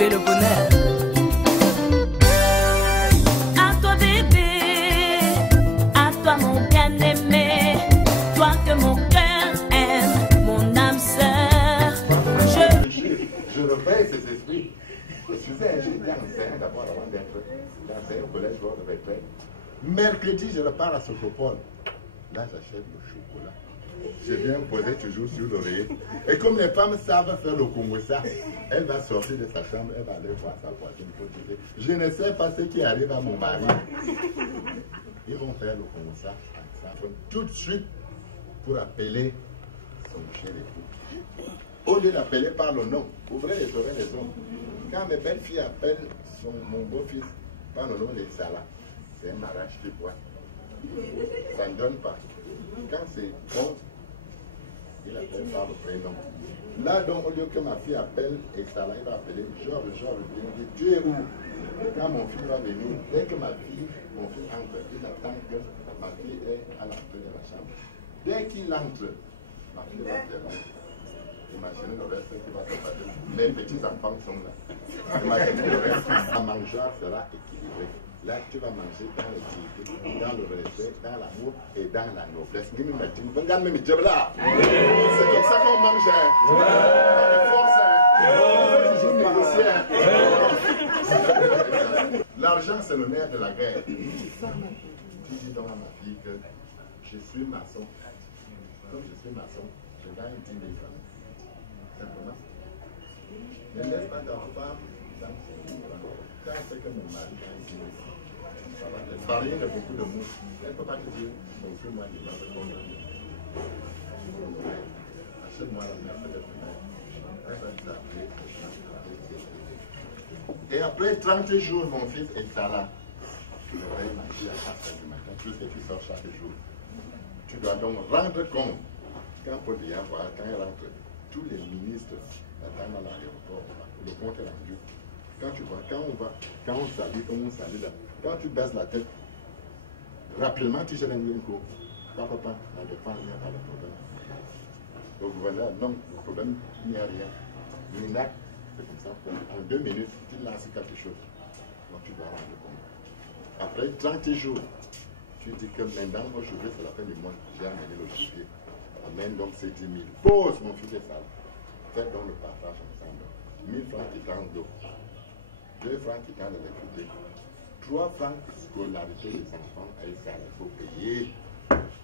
trouver le bonheur. À toi bébé, à toi mon bien-aimé, toi que mon cœur aime, mon âme sœur. Je repère ces esprits. Je suis j'étais enseignant d'abord avant d'être enseignant au collège de Bétré. Mercredi, je repars à Socopole. Là, j'achète le chocolat. Je viens poser toujours sur l'oreiller. Et comme les femmes savent faire le Congossa, elle va sortir de sa chambre, elle va aller voir sa voisine. Je ne sais pas ce qui arrive à mon mari. Ils vont faire le Congossa tout de suite pour appeler son cher époux. Au lieu d'appeler par le nom, ouvrez les oreilles des hommes. Quand mes belles filles appellent mon beau-fils par le nom de Salah, c'est un mariage qui boit. Ça ne donne pas. Quand c'est bon, il appelle par le prénom. Là, donc, au lieu que ma fille appelle Salah, il va appeler Georges, tu es où? Quand mon fils va venir, dès que mon fils entre, il attend que ma fille est à l'entrée de la chambre. Dès qu'il entre, ma fille va faire. Imaginez le reste qui va se passer. Mes petits enfants sont là. Imaginez le reste. La mangeoire sera équilibrée. Là, tu vas manger dans l'équilibre, dans le respect, dans l'amour et dans la noblesse. C'est comme ça qu'on mange. L'argent, c'est le nerf de la guerre. Tu dis donc à ma fille que je suis maçon. Comme je suis maçon, je gagne 10 000 francs. Simplement. Ne laisse pas d'enfant dans ce livre. Quand c'est que mon mari gagne 10 000 francs, ça va te parler de beaucoup de mots. Elle ne peut pas te dire, mon fils, moi, il va me comprendre. Achète-moi la Mercedes. Elle va t'appeler. Et après 30 jours, mon fils est là. Tu le réveilles ma fille à 4 du matin, tout ce qui sort chaque jour. Tu dois donc rendre compte. Quand Paul vient voir, quand il rentre, tous les ministres attendent à l'aéroport, le compte est rendu. Quand tu vois, quand on salue, comme on salue là, quand tu baisses la tête, rapidement tu jettes un coup. Papa, on dépend, il n'y a pas de problème. Le gouverneur, non, le problème, il n'y a rien. L'INAC, c'est comme ça. En 2 minutes, tu lances quelque chose. Donc tu dois rendre compte. Après 30 jours, tu dis que maintenant, aujourd'hui, c'est la fin du mois, j'ai amené le gibier. Amène donc ces 10 000. Pose mon fils et ça. Faites donc le partage ensemble. 1 000 francs qui tendent d'eau. 2 francs qui tendent d'électricité. 3 francs scolarité des enfants et ça, il faut payer.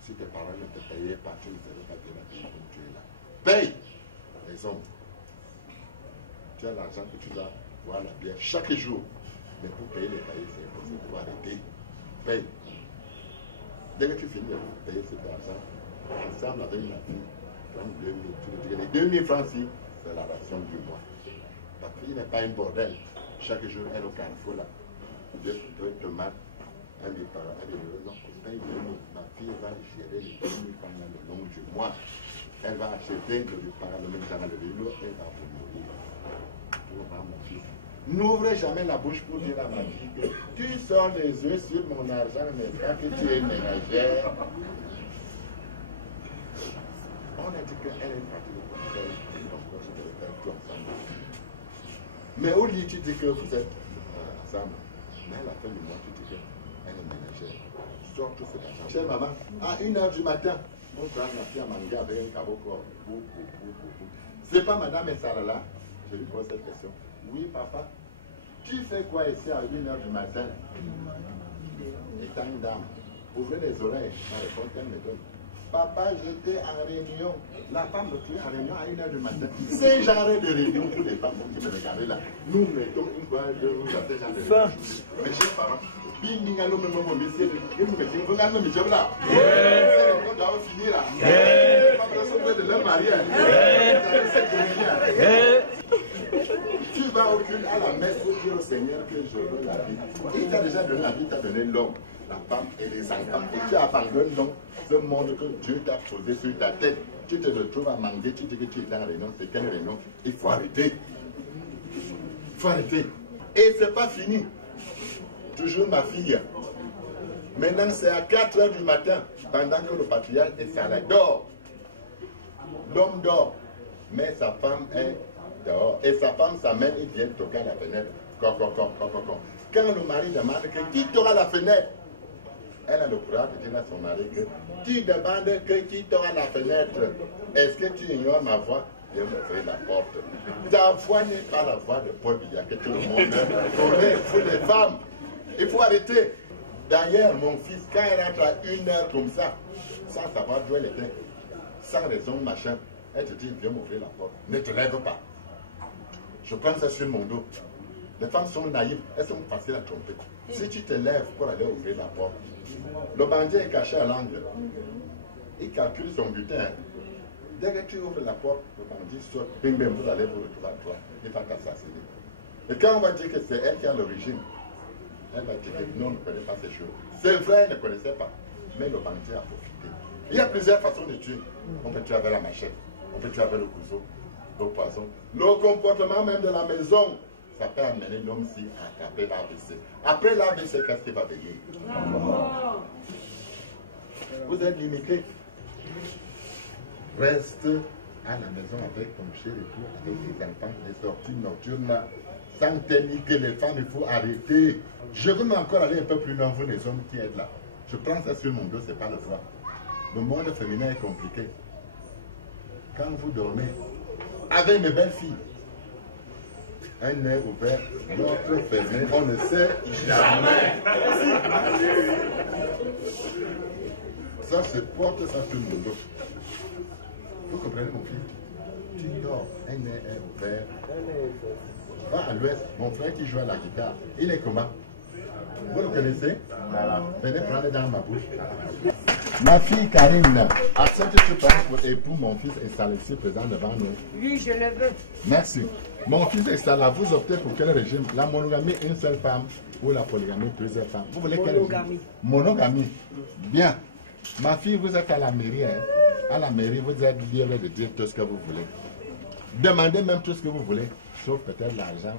Si tes parents ne te payaient pas, tu ne serais pas bien habillé comme tu es là. Paye les hommes. Tu as l'argent que tu dois boire la bière chaque jour. Mais pour payer les cahiers, c'est impossible. Il faut arrêter. Paye. Dès que tu finis de payer cet argent, ensemble avec ma fille, prendre 2 000. Tu le dis, les 2 000 francs, c'est la ration du mois. Ta fille n'est pas un bordel. Chaque jour, elle est au carrefour là. 2 tomates, 1 000 par an, 1 000 euros. Non, paye 2 000. Ma fille va gérer les 2 000 francs le long du mois. Elle va acheter du parlement de vélo, elle va vous mourir. Pour mon fils. N'ouvrez jamais la bouche pour dire à ma fille que tu sors les yeux sur mon argent, mais pas que tu es ménagère. On a dit qu'elle est partie de contrôle, donc on se devait faire tout ensemble. Mais au lit, tu dis que vous êtes ensemble. Mais à la fin du mois, tu dis qu'elle est ménagère. Sors tout cet argent. Chère maman, à 1h du matin, on prend ma fille à manger avec un caboclo. C'est pas madame Sarala? Je lui pose cette question. Oui, papa. Tu fais quoi ici à 1h du matin? Étant une dame, ouvrez les oreilles. La réponse qu'elle me donne. Papa, j'étais en réunion. La femme me fait en réunion à 1h du matin. C'est genre de réunion pour les femmes qui me regardent là. Nous mettons une fois de nous à ces gens de réunion. Mes chers parents, Bingalo me mon monsieur, il me dit, vous regardez mes jobs là. On doit finir là. Pas besoin de leur mariage. Tu vas à la messe pour dire au Seigneur que je veux la vie. Il t'a déjà donné la vie, il t'a donné l'homme, la femme et les enfants. Et tu abandonnes donc ce monde que Dieu t'a posé sur ta tête. Tu te retrouves à manger, tu dis que tu es dans la réunion. C'est quelle réunion? Il faut arrêter. Il faut arrêter. Et c'est pas fini. Toujours ma fille. Maintenant, c'est à 4h du matin, pendant que le patriarche est salé. Dort. L'homme dort. Mais sa femme est dehors. Et sa femme s'amène, il vient toquer à la fenêtre. Quand le mari demande que qui t'aura la fenêtre, elle a le courage de dire à son mari que tu demandes que qui t'aura la fenêtre. Est-ce que tu ignores ma voix? Viens m'ouvrir la porte. Ta voix n'est pas la voix de Paul Biya que tout le monde connaît pour les femmes. Il faut arrêter. D'ailleurs, mon fils, quand il rentre à 1h comme ça, sans savoir d'où elle était, sans raison, machin, elle te dit, viens m'ouvrir la porte. Ne te lève pas. Je prends ça sur mon dos. Les femmes sont naïves, elles sont faciles à tromper. Si tu te lèves pour aller ouvrir la porte, le bandit est caché à l'angle. Il calcule son butin. Dès que tu ouvres la porte, le bandit saute, bing bing, vous allez vous retrouver à toi. Il va t'assassiner. Et quand on va dire que c'est elle qui a l'origine, elle va dire que non, on ne connaît pas ces choses. C'est vrai, elle ne connaissait pas. Mais le bandit a profité. Il y a plusieurs façons de tuer. On peut tuer avec la machette, on peut tuer avec le couteau, le poison. Le comportement même de la maison, ça peut amener l'homme-ci à taper l'AVC. Après l'AVC, qu'est-ce qui va veiller? Vous êtes limité. Reste à la maison avec ton chéri et tout, avec les enfants, les sorties nocturnes là. Sans niquer les femmes, il faut arrêter. Je veux encore aller un peu plus loin, vous les hommes qui êtes là. Je prends ça sur mon dos, c'est pas le droit. Le monde féminin est compliqué. Quand vous dormez avec mes belles filles, un nez ouvert, l'autre fermé, on ne sait jamais. Ça se porte ça sur mon dos. Vous comprenez mon fils? Tu dors, un nez est ouvert. Va à l'ouest, mon frère qui joue à la guitare, il est comment? Vous le connaissez? Voilà. Venez prendre dans ma bouche. Ma fille Karine, acceptes-tu prendre pour époux mon fils installé ici présent devant nous? Oui, je le veux. Merci. Mon fils installé, vous optez pour quel régime? La monogamie, une seule femme, ou la polygamie, plusieurs femmes? Vous voulez quel régime? Monogamie. Bien. Ma fille, vous êtes à la mairie. Hein? À la mairie, vous êtes libre de dire tout ce que vous voulez. Demandez même tout ce que vous voulez, sauf peut-être l'argent,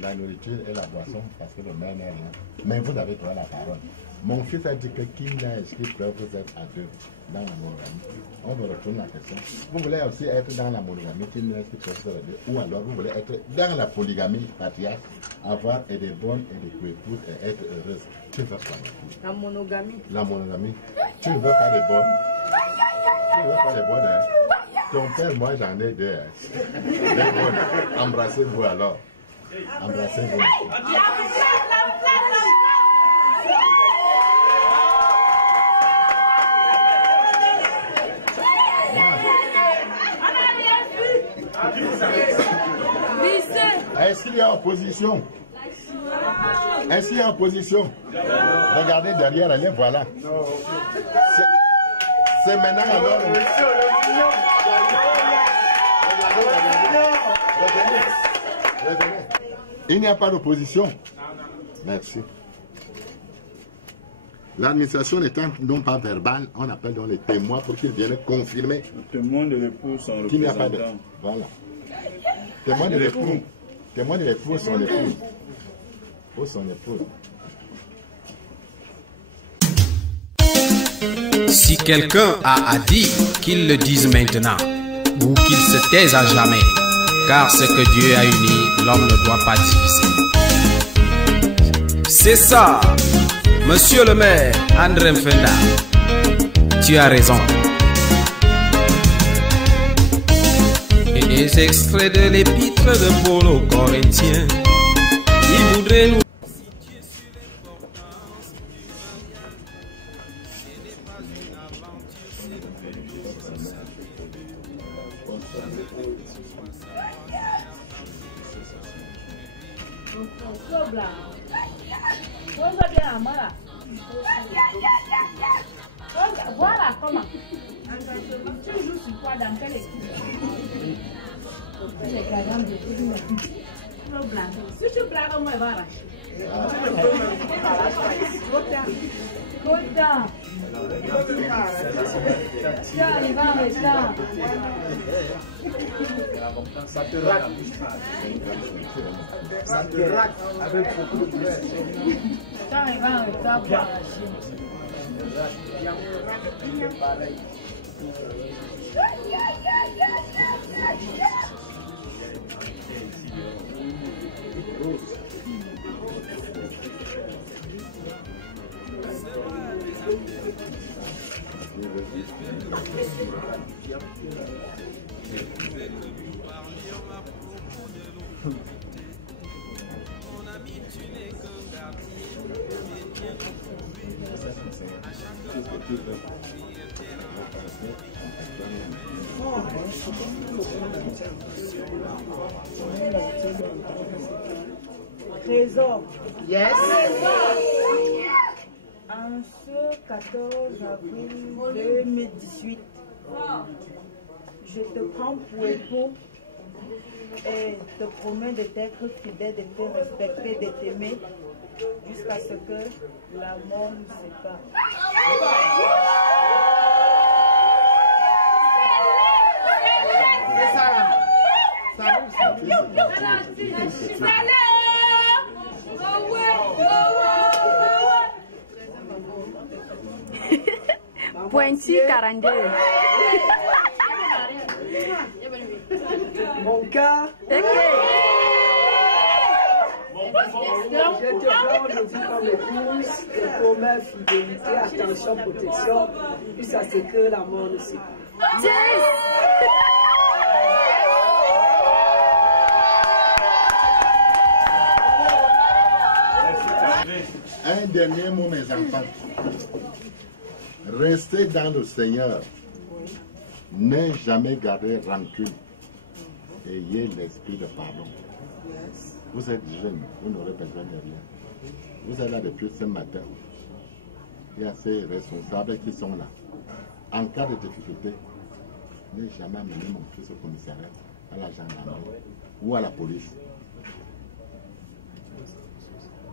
la nourriture et la boisson, parce que le maire n'est rien. Mais vous avez droit à la parole. Mon fils a dit que qui neige, qui pleure, vous êtes à deux dans la monogamie. On me retourne la question. Vous voulez aussi être dans la monogamie, qui neige, qui pleure, vous êtes à deux. Ou alors vous voulez être dans la polygamie patriarche, avoir et des bonnes et des co-épouses et être heureuse. Tu veux quoi? La monogamie. La monogamie. Tu veux pas des bonnes? Tu veux pas des bonnes, hein? Ton père, moi j'en ai deux. Hein? Des bonnes. Embrassez-vous alors. Embrassez-vous. Est-ce qu'il y a opposition? Est-ce qu'il y a opposition? Regardez derrière, allez, voilà. C'est maintenant alors. Il n'y a pas d'opposition. Merci. L'administration n'étant non pas verbale, on appelle donc les témoins pour qu'ils viennent confirmer. Le témoin de l'époux, son qu'il n'y a pas de. représentant. Voilà. Témoin de l'époux. Témoin de l'époux, son épouse. Ou son épouse. Si quelqu'un a à dire, qu'il le dise maintenant, ou qu'il se taise à jamais, car ce que Dieu a uni, l'homme ne doit pas diviser. C'est ça, monsieur le maire, André Mfenda, tu as raison. Et des extraits de l'épître de Paul aux Corinthiens, il voudrait nous Voilà comment. Tu joues sur quoi dans quelle équipe? Si tu blagues, moi, elle va arracher. Content. Tiens, il va en retard. Ça te rate. Ça te rate avec beaucoup de graisse. Tiens, il va en retard pour arracher. Trésor. Yes. En ce 14 avril 2018, je te prends pour époux et te promets de t'être fidèle, de te respecter, de t'aimer jusqu'à ce que la mort nous sépare. C'est ça là. Pointu 42. Mon cœur, Ok. je te prends aujourd'hui comme épouse, te promets fidélité, attention, protection, jusqu'à ce que la mort nous sépare. Yes. Un dernier mot, mes enfants. Restez dans le Seigneur. Ne jamais garder rancune. Ayez l'esprit de pardon. Vous êtes jeunes, vous n'aurez besoin de rien. Vous êtes là depuis ce matin. Il y a ces responsables qui sont là. En cas de difficulté, ne jamais amener mon fils au commissariat, à la gendarmerie ou à la police.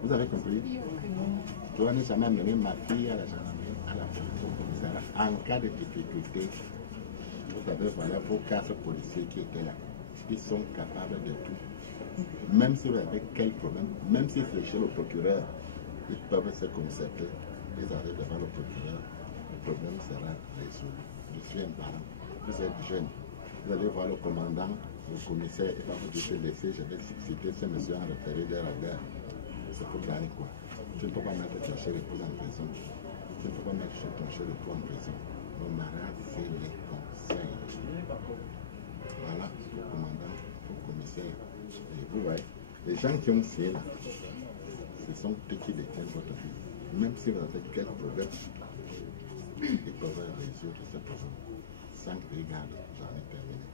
Vous avez compris? Je dois ne jamais amener ma fille à la gendarmerie, à la police, au commissariat. En cas de difficulté, vous savez, voilà vos 4 policiers qui étaient là. Ils sont capables de tout. Même si vous avez quel problème, même si c'est chez le procureur, ils peuvent se concerter. Ils arrivent devant le procureur. Le problème sera résolu. Je suis un parent. Vous êtes jeune. Vous allez voir le commandant, le commissaire, il va vous dire laisser, je vais citer ce monsieur en référé de la guerre. C'est pour gagner quoi? Tu ne peux pas mettre ton cher épouse en prison. Tu ne peux pas mettre ton cher époux en prison. Le mariage, c'est les conseils. Voilà, le commandant, le commissaire. Et vous voyez, les gens qui ont signé là, ce sont eux qui détiennent votre vie. Même si vous avez quelques problèmes, ils peuvent résoudre ce problème. Sans regarde, j'en ai terminé.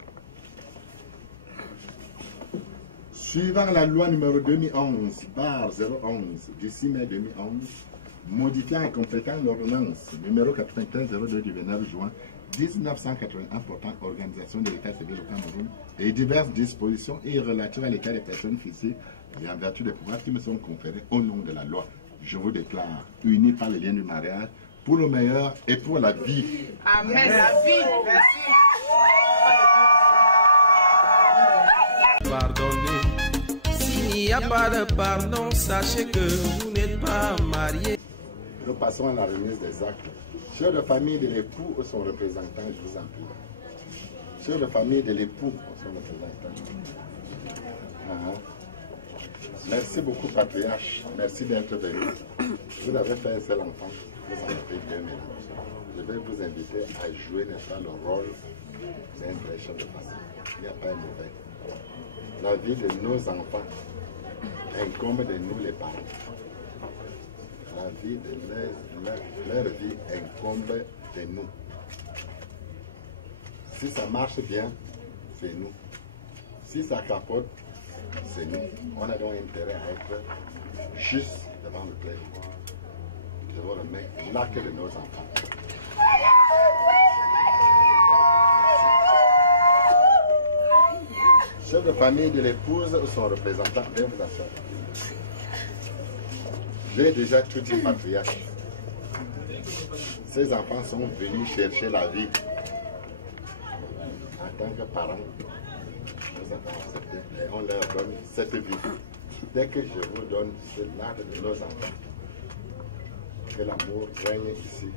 Suivant la loi numéro 2011/011 du 6 mai 2011, modifiant et complétant l'ordonnance numéro 93/02 du 29 juin 1981 portant organisation de l'état civil au Cameroun et diverses dispositions et relatives à l'état des personnes physiques et en vertu des pouvoirs qui me sont conférés au nom de la loi, je vous déclare unis par le lien du mariage pour le meilleur et pour la vie. Amen. La vie. Merci. Pardonnez. S'il n'y a pas de pardon, sachez que vous n'êtes pas mariés. Nous passons à la remise des actes. Chers de famille de l'époux ou son représentant, je vous en prie. Chers de famille de l'époux ou son représentant. Merci beaucoup, patriarche. Merci d'être venu. Vous avez fait un seul enfant. Vous en avez fait bien meilleur. Je vais vous inviter à jouer, n'est-ce pas, le rôle d'un vrai chef de famille. Il n'y a pas un mauvais. La vie de nos enfants incombe de nous les parents. La vie de leur vie incombe de nous. Si ça marche bien, c'est nous. Si ça capote, c'est nous. On a donc intérêt à être juste devant le plaid. Je vous remets l'acte de nos enfants. Chef de famille de l'épouse ou son représentant, viens vous asseoir. J'ai déjà tout dit, patriarche. Ces enfants sont venus chercher la vie. En tant que parents, nous avons accepté et on leur donne cette vie. Dès que je vous donne l'acte de nos enfants, que l'amour règne ici,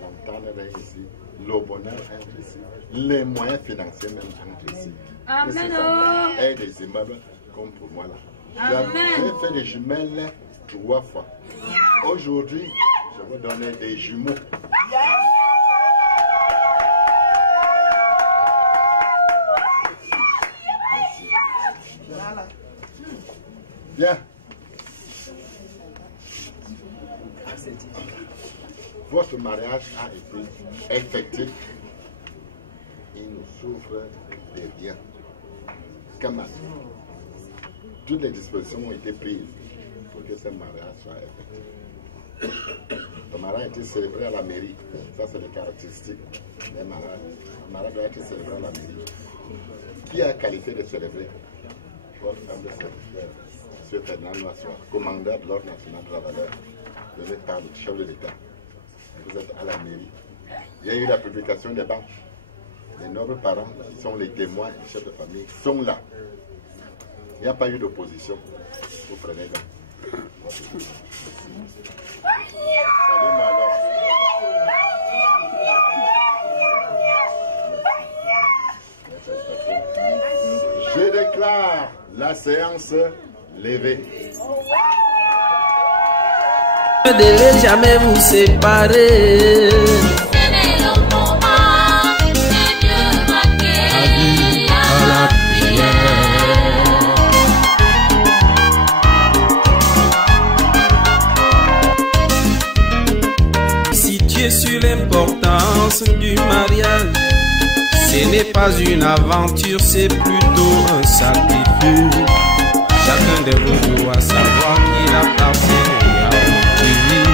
l'entente règne ici, le bonheur entre ici, les moyens financiers même entre ici. Amen. Que ces enfants aient des immeubles comme pour moi là. J'ai fait des jumelles 3 fois. Aujourd'hui, je vous donne des jumeaux. Bien. Votre mariage a été effectif. Il nous souffre de rien. Comme toutes les dispositions ont été prises pour que ce mariage soit effectif. Le mariage a été célébré à la mairie. Ça, c'est les caractéristiques des mariages. Le mariage doit être célébré à la mairie. Qui a la qualité de célébrer? Votre femme de serviteur, M. Fernand Noissois, commandant de l'Ordre national de la valeur, donné par le chef de l'État. Vous êtes à la mairie. Il y a eu la publication des banques. Les nobles parents, qui sont les témoins, les chefs de famille, sont là. Il n'y a pas eu d'opposition. Vous prenez donc. Salut-moi alors. Je déclare la séance levée. Ne devez jamais vous séparer. Sur l'importance du mariage, ce n'est pas une aventure, c'est plutôt un sacrifice. Chacun de vous doit savoir qu'il appartient à Dieu.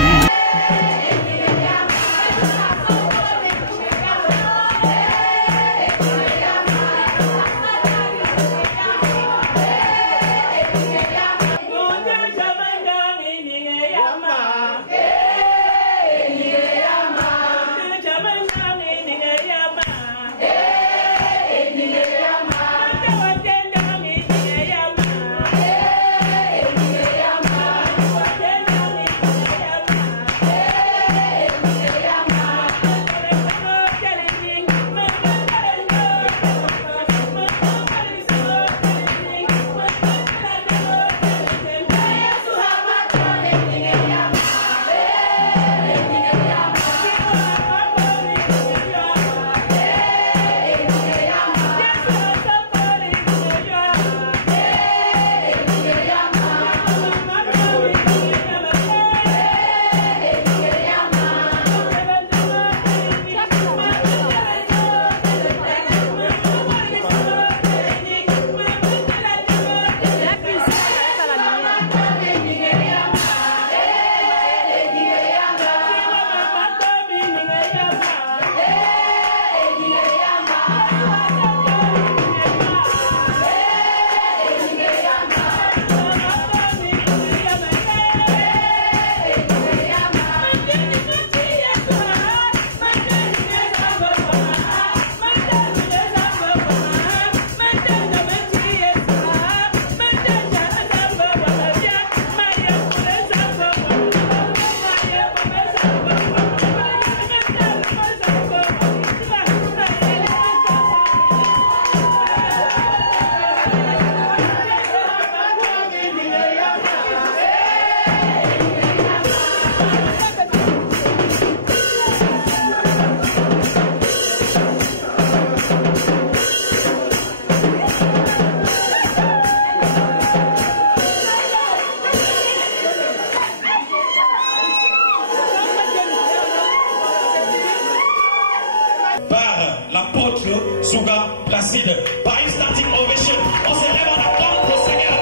Par une standing ovation, on se lève en applaudissant pour le Seigneur.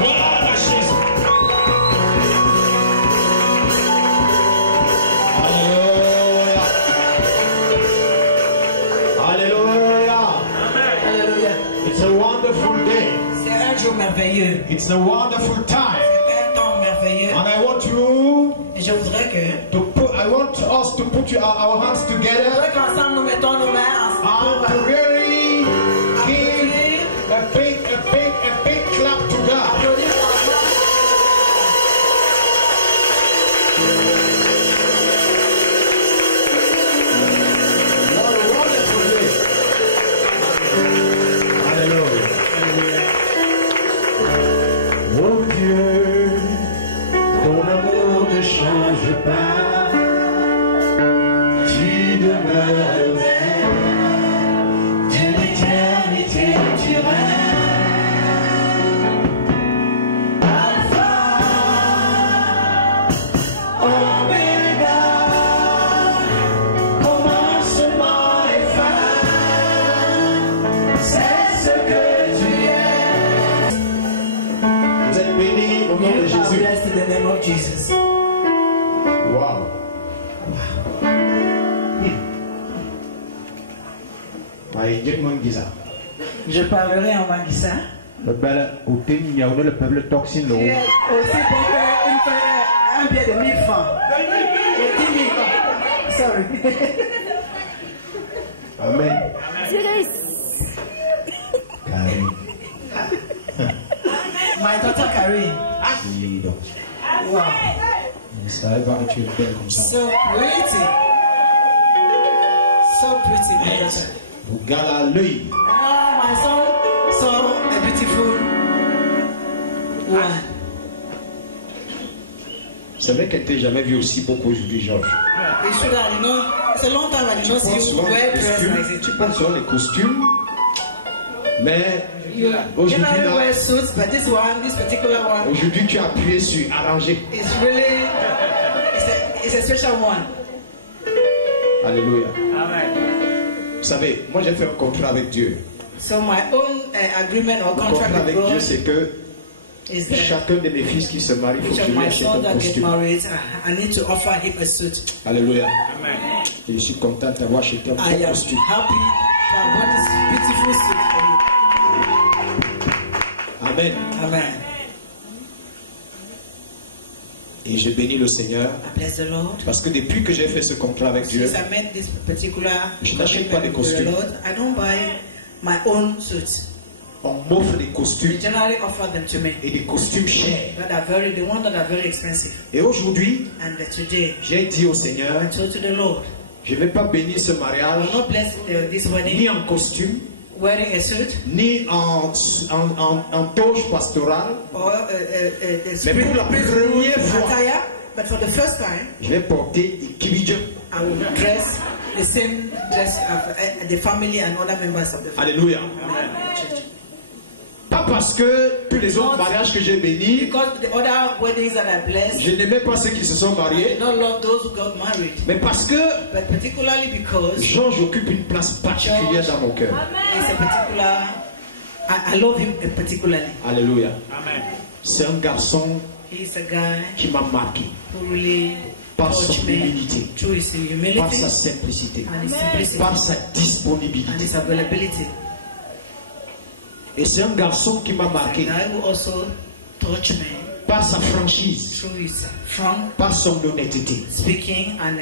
Gloire à Jésus. Alléluia. Alléluia. It's a wonderful day. C'est un jour merveilleux. It's a wonderful time. C'est un temps merveilleux. And I want you. Et je voudrais que. I want us to put our hands together. Je voudrais qu'ensemble nous mettons nos mains ensemble. And to really give a big clap to God. What a wonderful day. Hallelujah. Oh Dieu, ton amour ne change pas. Tu demeures même de l'éternité, tu règnes. Jesus. Wow. Je parlerai en Wangisa. Le peuple toxine. Qui est aussi pour un billet de 1000 francs. Et 10 000 francs. Sorry. Amen. My daughter Karine. Wow. Je savais pas que tu es belle comme ça. So pretty. So pretty, my daughter. Regarde à l'œil. Ah, my son saw a beautiful one. C'est vrai qu'elle t'a jamais vu aussi beau qu'aujourd'hui, Georges. You should have, you know, it's a long time I did not see you wear dress like this. Tu penses souvent les costumes, mais You aujourd'hui, generally wear là, suits, but this particular one, aujourd'hui, tu as appuyé sur arranger. it's really, it's a special one. Alléluia. Vous savez, moi j'ai fait un contrat avec Dieu. So my own agreement or Le contract contrat avec with Dieu, God c'est que is that chacun de mes fils qui se marie, il faut each que je of lui my achète sons un that get costume. married, I need to offer him a suit. Alléluia. Et je suis content d'avoir acheté un I beau am costume. happy to have bought this beautiful suit for Amen. you. Amen. Et je bénis le Seigneur I bless the Lord. parce que depuis que j'ai fait ce contrat avec Dieu, Since I made this particular je n'achète pas des agreement with the costumes. Lord, I don't buy my own suits. On m'offre des They costumes generally offer them to me. et des costumes chers. That are very, the ones that are very expensive. Et aujourd'hui, And today, j'ai dit au Seigneur, I told to the Lord, je ne vais pas bénir ce I mariage will not bless this ni wedding en costume, wearing a suit ni en toge pastorale. or a Mais pour la première fois, attire, but for the first time, je vais porter des kibidjo. I will dress the same dress of the family and other members of the family. Alléluia. Amen. Pas parce que tous les autres mariages que j'ai bénis, Because the other weddings that I blessed, je n'aimais pas ceux qui se sont I mariés, did not love those who got married, mais parce que but particularly because Georges occupe une place particulière dans mon cœur. it's a particular, I love him particularly. Alléluia. C'est un garçon He's a guy qui m'a marqué who really par son touched me humilité, through his par humility sa simplicité, and his simplicity par sa and disponibilité. his availability. Et c'est un garçon qui m'a A marqué guy who also touched me par sa franchise, through his frank par son honnêteté. speaking and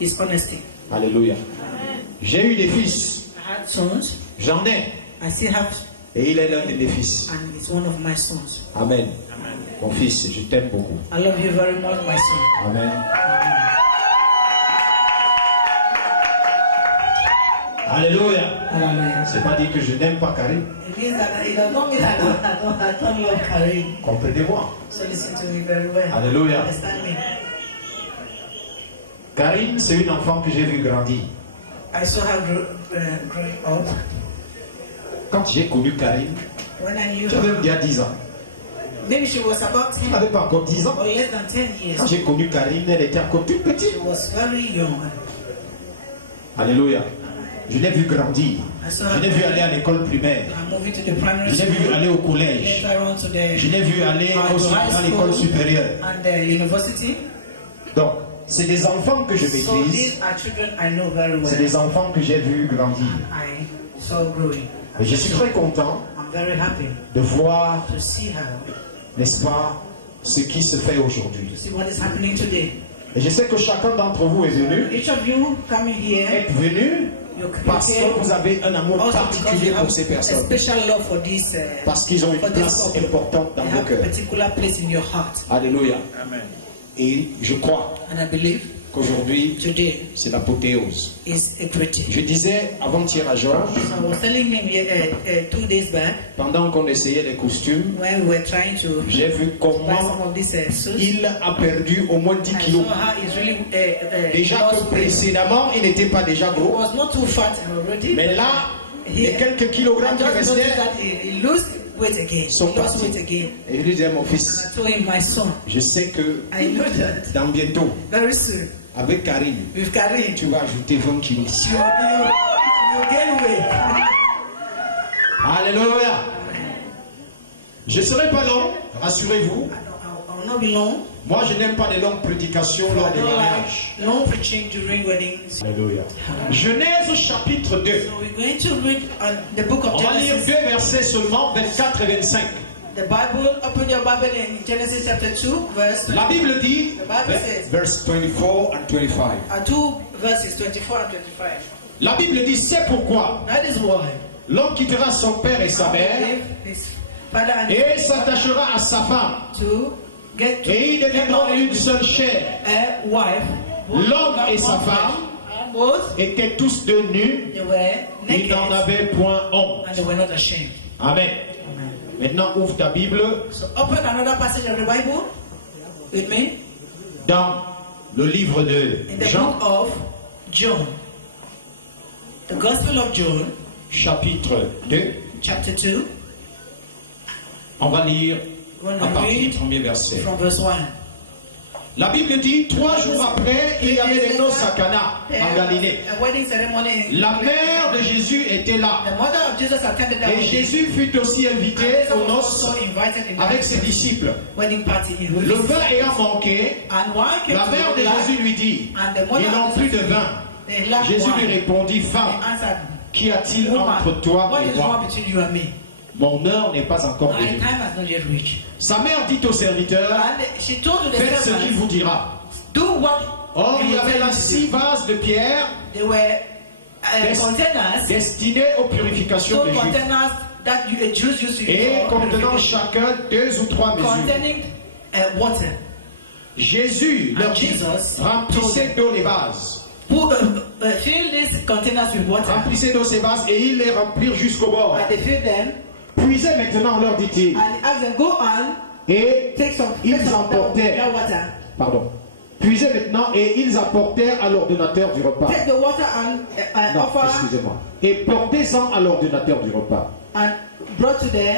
his honesty. Alléluia. J'ai eu des fils, I had sons, j'en ai, I still have, et il est l'un de mes fils. and he's one of my sons. Amen. Mon fils, je t'aime beaucoup. I love you very much, my son. Amen. Alléluia. Amen. C'est pas dire que je n'aime pas Karim. It means that it does not mean I don't love Karim. Comprenez-moi. So listen to me very well. Alléluia. Understand me. Karim, c'est une enfant que j'ai vu grandir. I saw her growing up. Quand j'ai connu Karim, When I knew j'avais her, il y a 10 ans. maybe she was about Elle 10 n'avait pas encore 10 ans. or less than 10 years. Quand j'ai connu Karim, elle était encore toute petite. She was very young. Alléluia. Je l'ai vu grandir. I saw Je l'ai vu aller à l'école primaire. I'm moving to the primary Je l'ai vu school. aller au collège. Later on to the Je l'ai vu aller à l'école supérieure. and the university. Donc, c'est des enfants que je So maîtrise. these are children I know very C'est well. des enfants que j'ai vu grandir. I saw growing. Et je suis très content I'm very happy de voir, to see her, n'est-ce pas, ce qui se fait aujourd'hui. to see what is happening today. Et je sais que chacun d'entre vous est venu, Each of you coming here, est venu parce que vous avez un amour also because particulier you have pour ces a personnes. special love for this, Parce qu'ils ont une for this place couple. importante dans They vos have a cœurs. particular place in your heart. Alléluia. Et je crois And I believe qu'aujourd'hui, today c'est l'apothéose. is a great Je day. disais avant-hier à Georges, So I was telling him 2 days back, pendant qu'on essayait les costumes, when we were trying to j'ai vu buy some comment of these suits, il a perdu au moins 10 I saw kilos. how he's really Déjà que lost weight. précédemment, il n'était pas déjà He gros. was not too fat already. Mais là, les He, quelques I kilogrammes qui just noticed restaient that he lost weight again. sont He lost partis. weight again. Et je lui disais, mon fils, I told him, my son, je sais que I know that dans bientôt, very soon avec Karim, with Karim, tu vas ajouter 20 kilos. you gain weight. Alléluia. Je ne serai pas long, rassurez-vous. I will not be long. Moi, je n'aime pas les longues prédications lors des mariages. Long preaching during weddings. Alléluia. Genèse chapitre 2. So we're going to read the book of On va lire Genesis. 2 versets seulement, 24 et 25. The Bible, open your Bible in Genesis chapter 2, verse 25. La Bible dit, The Bible says, verse 24 and 25. two verses 24 and 25. La Bible dit, c'est pourquoi That is why l'homme quittera son père et sa mère his father and et s'attachera à sa femme. to get to Et ils deviendront une seule chair. a wife. L'homme et sa femme both étaient tous deux nus. they were Ils naked n'en avaient point honte. and they were not ashamed. Amen. Maintenant, ouvre ta Bible So open another passage of the Bible with me dans le livre de in the Jean, book of John. The Gospel of John, chapitre 2. chapter 2, On va lire We're à going to partir du read premier verset. from verse 1. La Bible dit, 3 jours après, il y avait des noces à Cana, en Galilée. A wedding ceremony. La mère de Jésus était là. The mother of Jesus attended that Et wedding. Jésus fut aussi invité And aux Jesus was noces also invited in avec that ses disciples. wedding party in Le Louis. vin ayant manqué, And wine came la to mère the de light, Jésus lui dit, and the mother ils n'ont of plus de Jesus, vin. they lacked Jésus lui wine. répondit, They femme, answered, qu'y a-t-il Woman, entre toi what et is wrong moi? between you and me? Mon heure n'est pas encore My venue. time has not yet reached. Sa mère dit au serviteur, And she told to the faites ce qu'il vous servants, dira. do what Or, he il y will avait tell là you to 6 do. vases de pierre They were Des- containers, destinés aux purifications so des Juifs. containers that the Jews used to use Et for contenant purification, chacun 2 ou 3 mesures. containing water. Jésus leur And dit, Jesus remplissez d'eau les vases. Who fill these containers with water, Remplissez d'eau ces vases et ils les remplirent jusqu'au bord. and they fill them, Puisez maintenant, leur dit-il. and ask them, go on, Et take some ils of that emportèrent. water. Pardon. Puisez maintenant et ils apportèrent à l'ordonnateur du repas. Take the water and Non, offer, excusez-moi. Et portez-en à l'ordonnateur du repas. and brought to them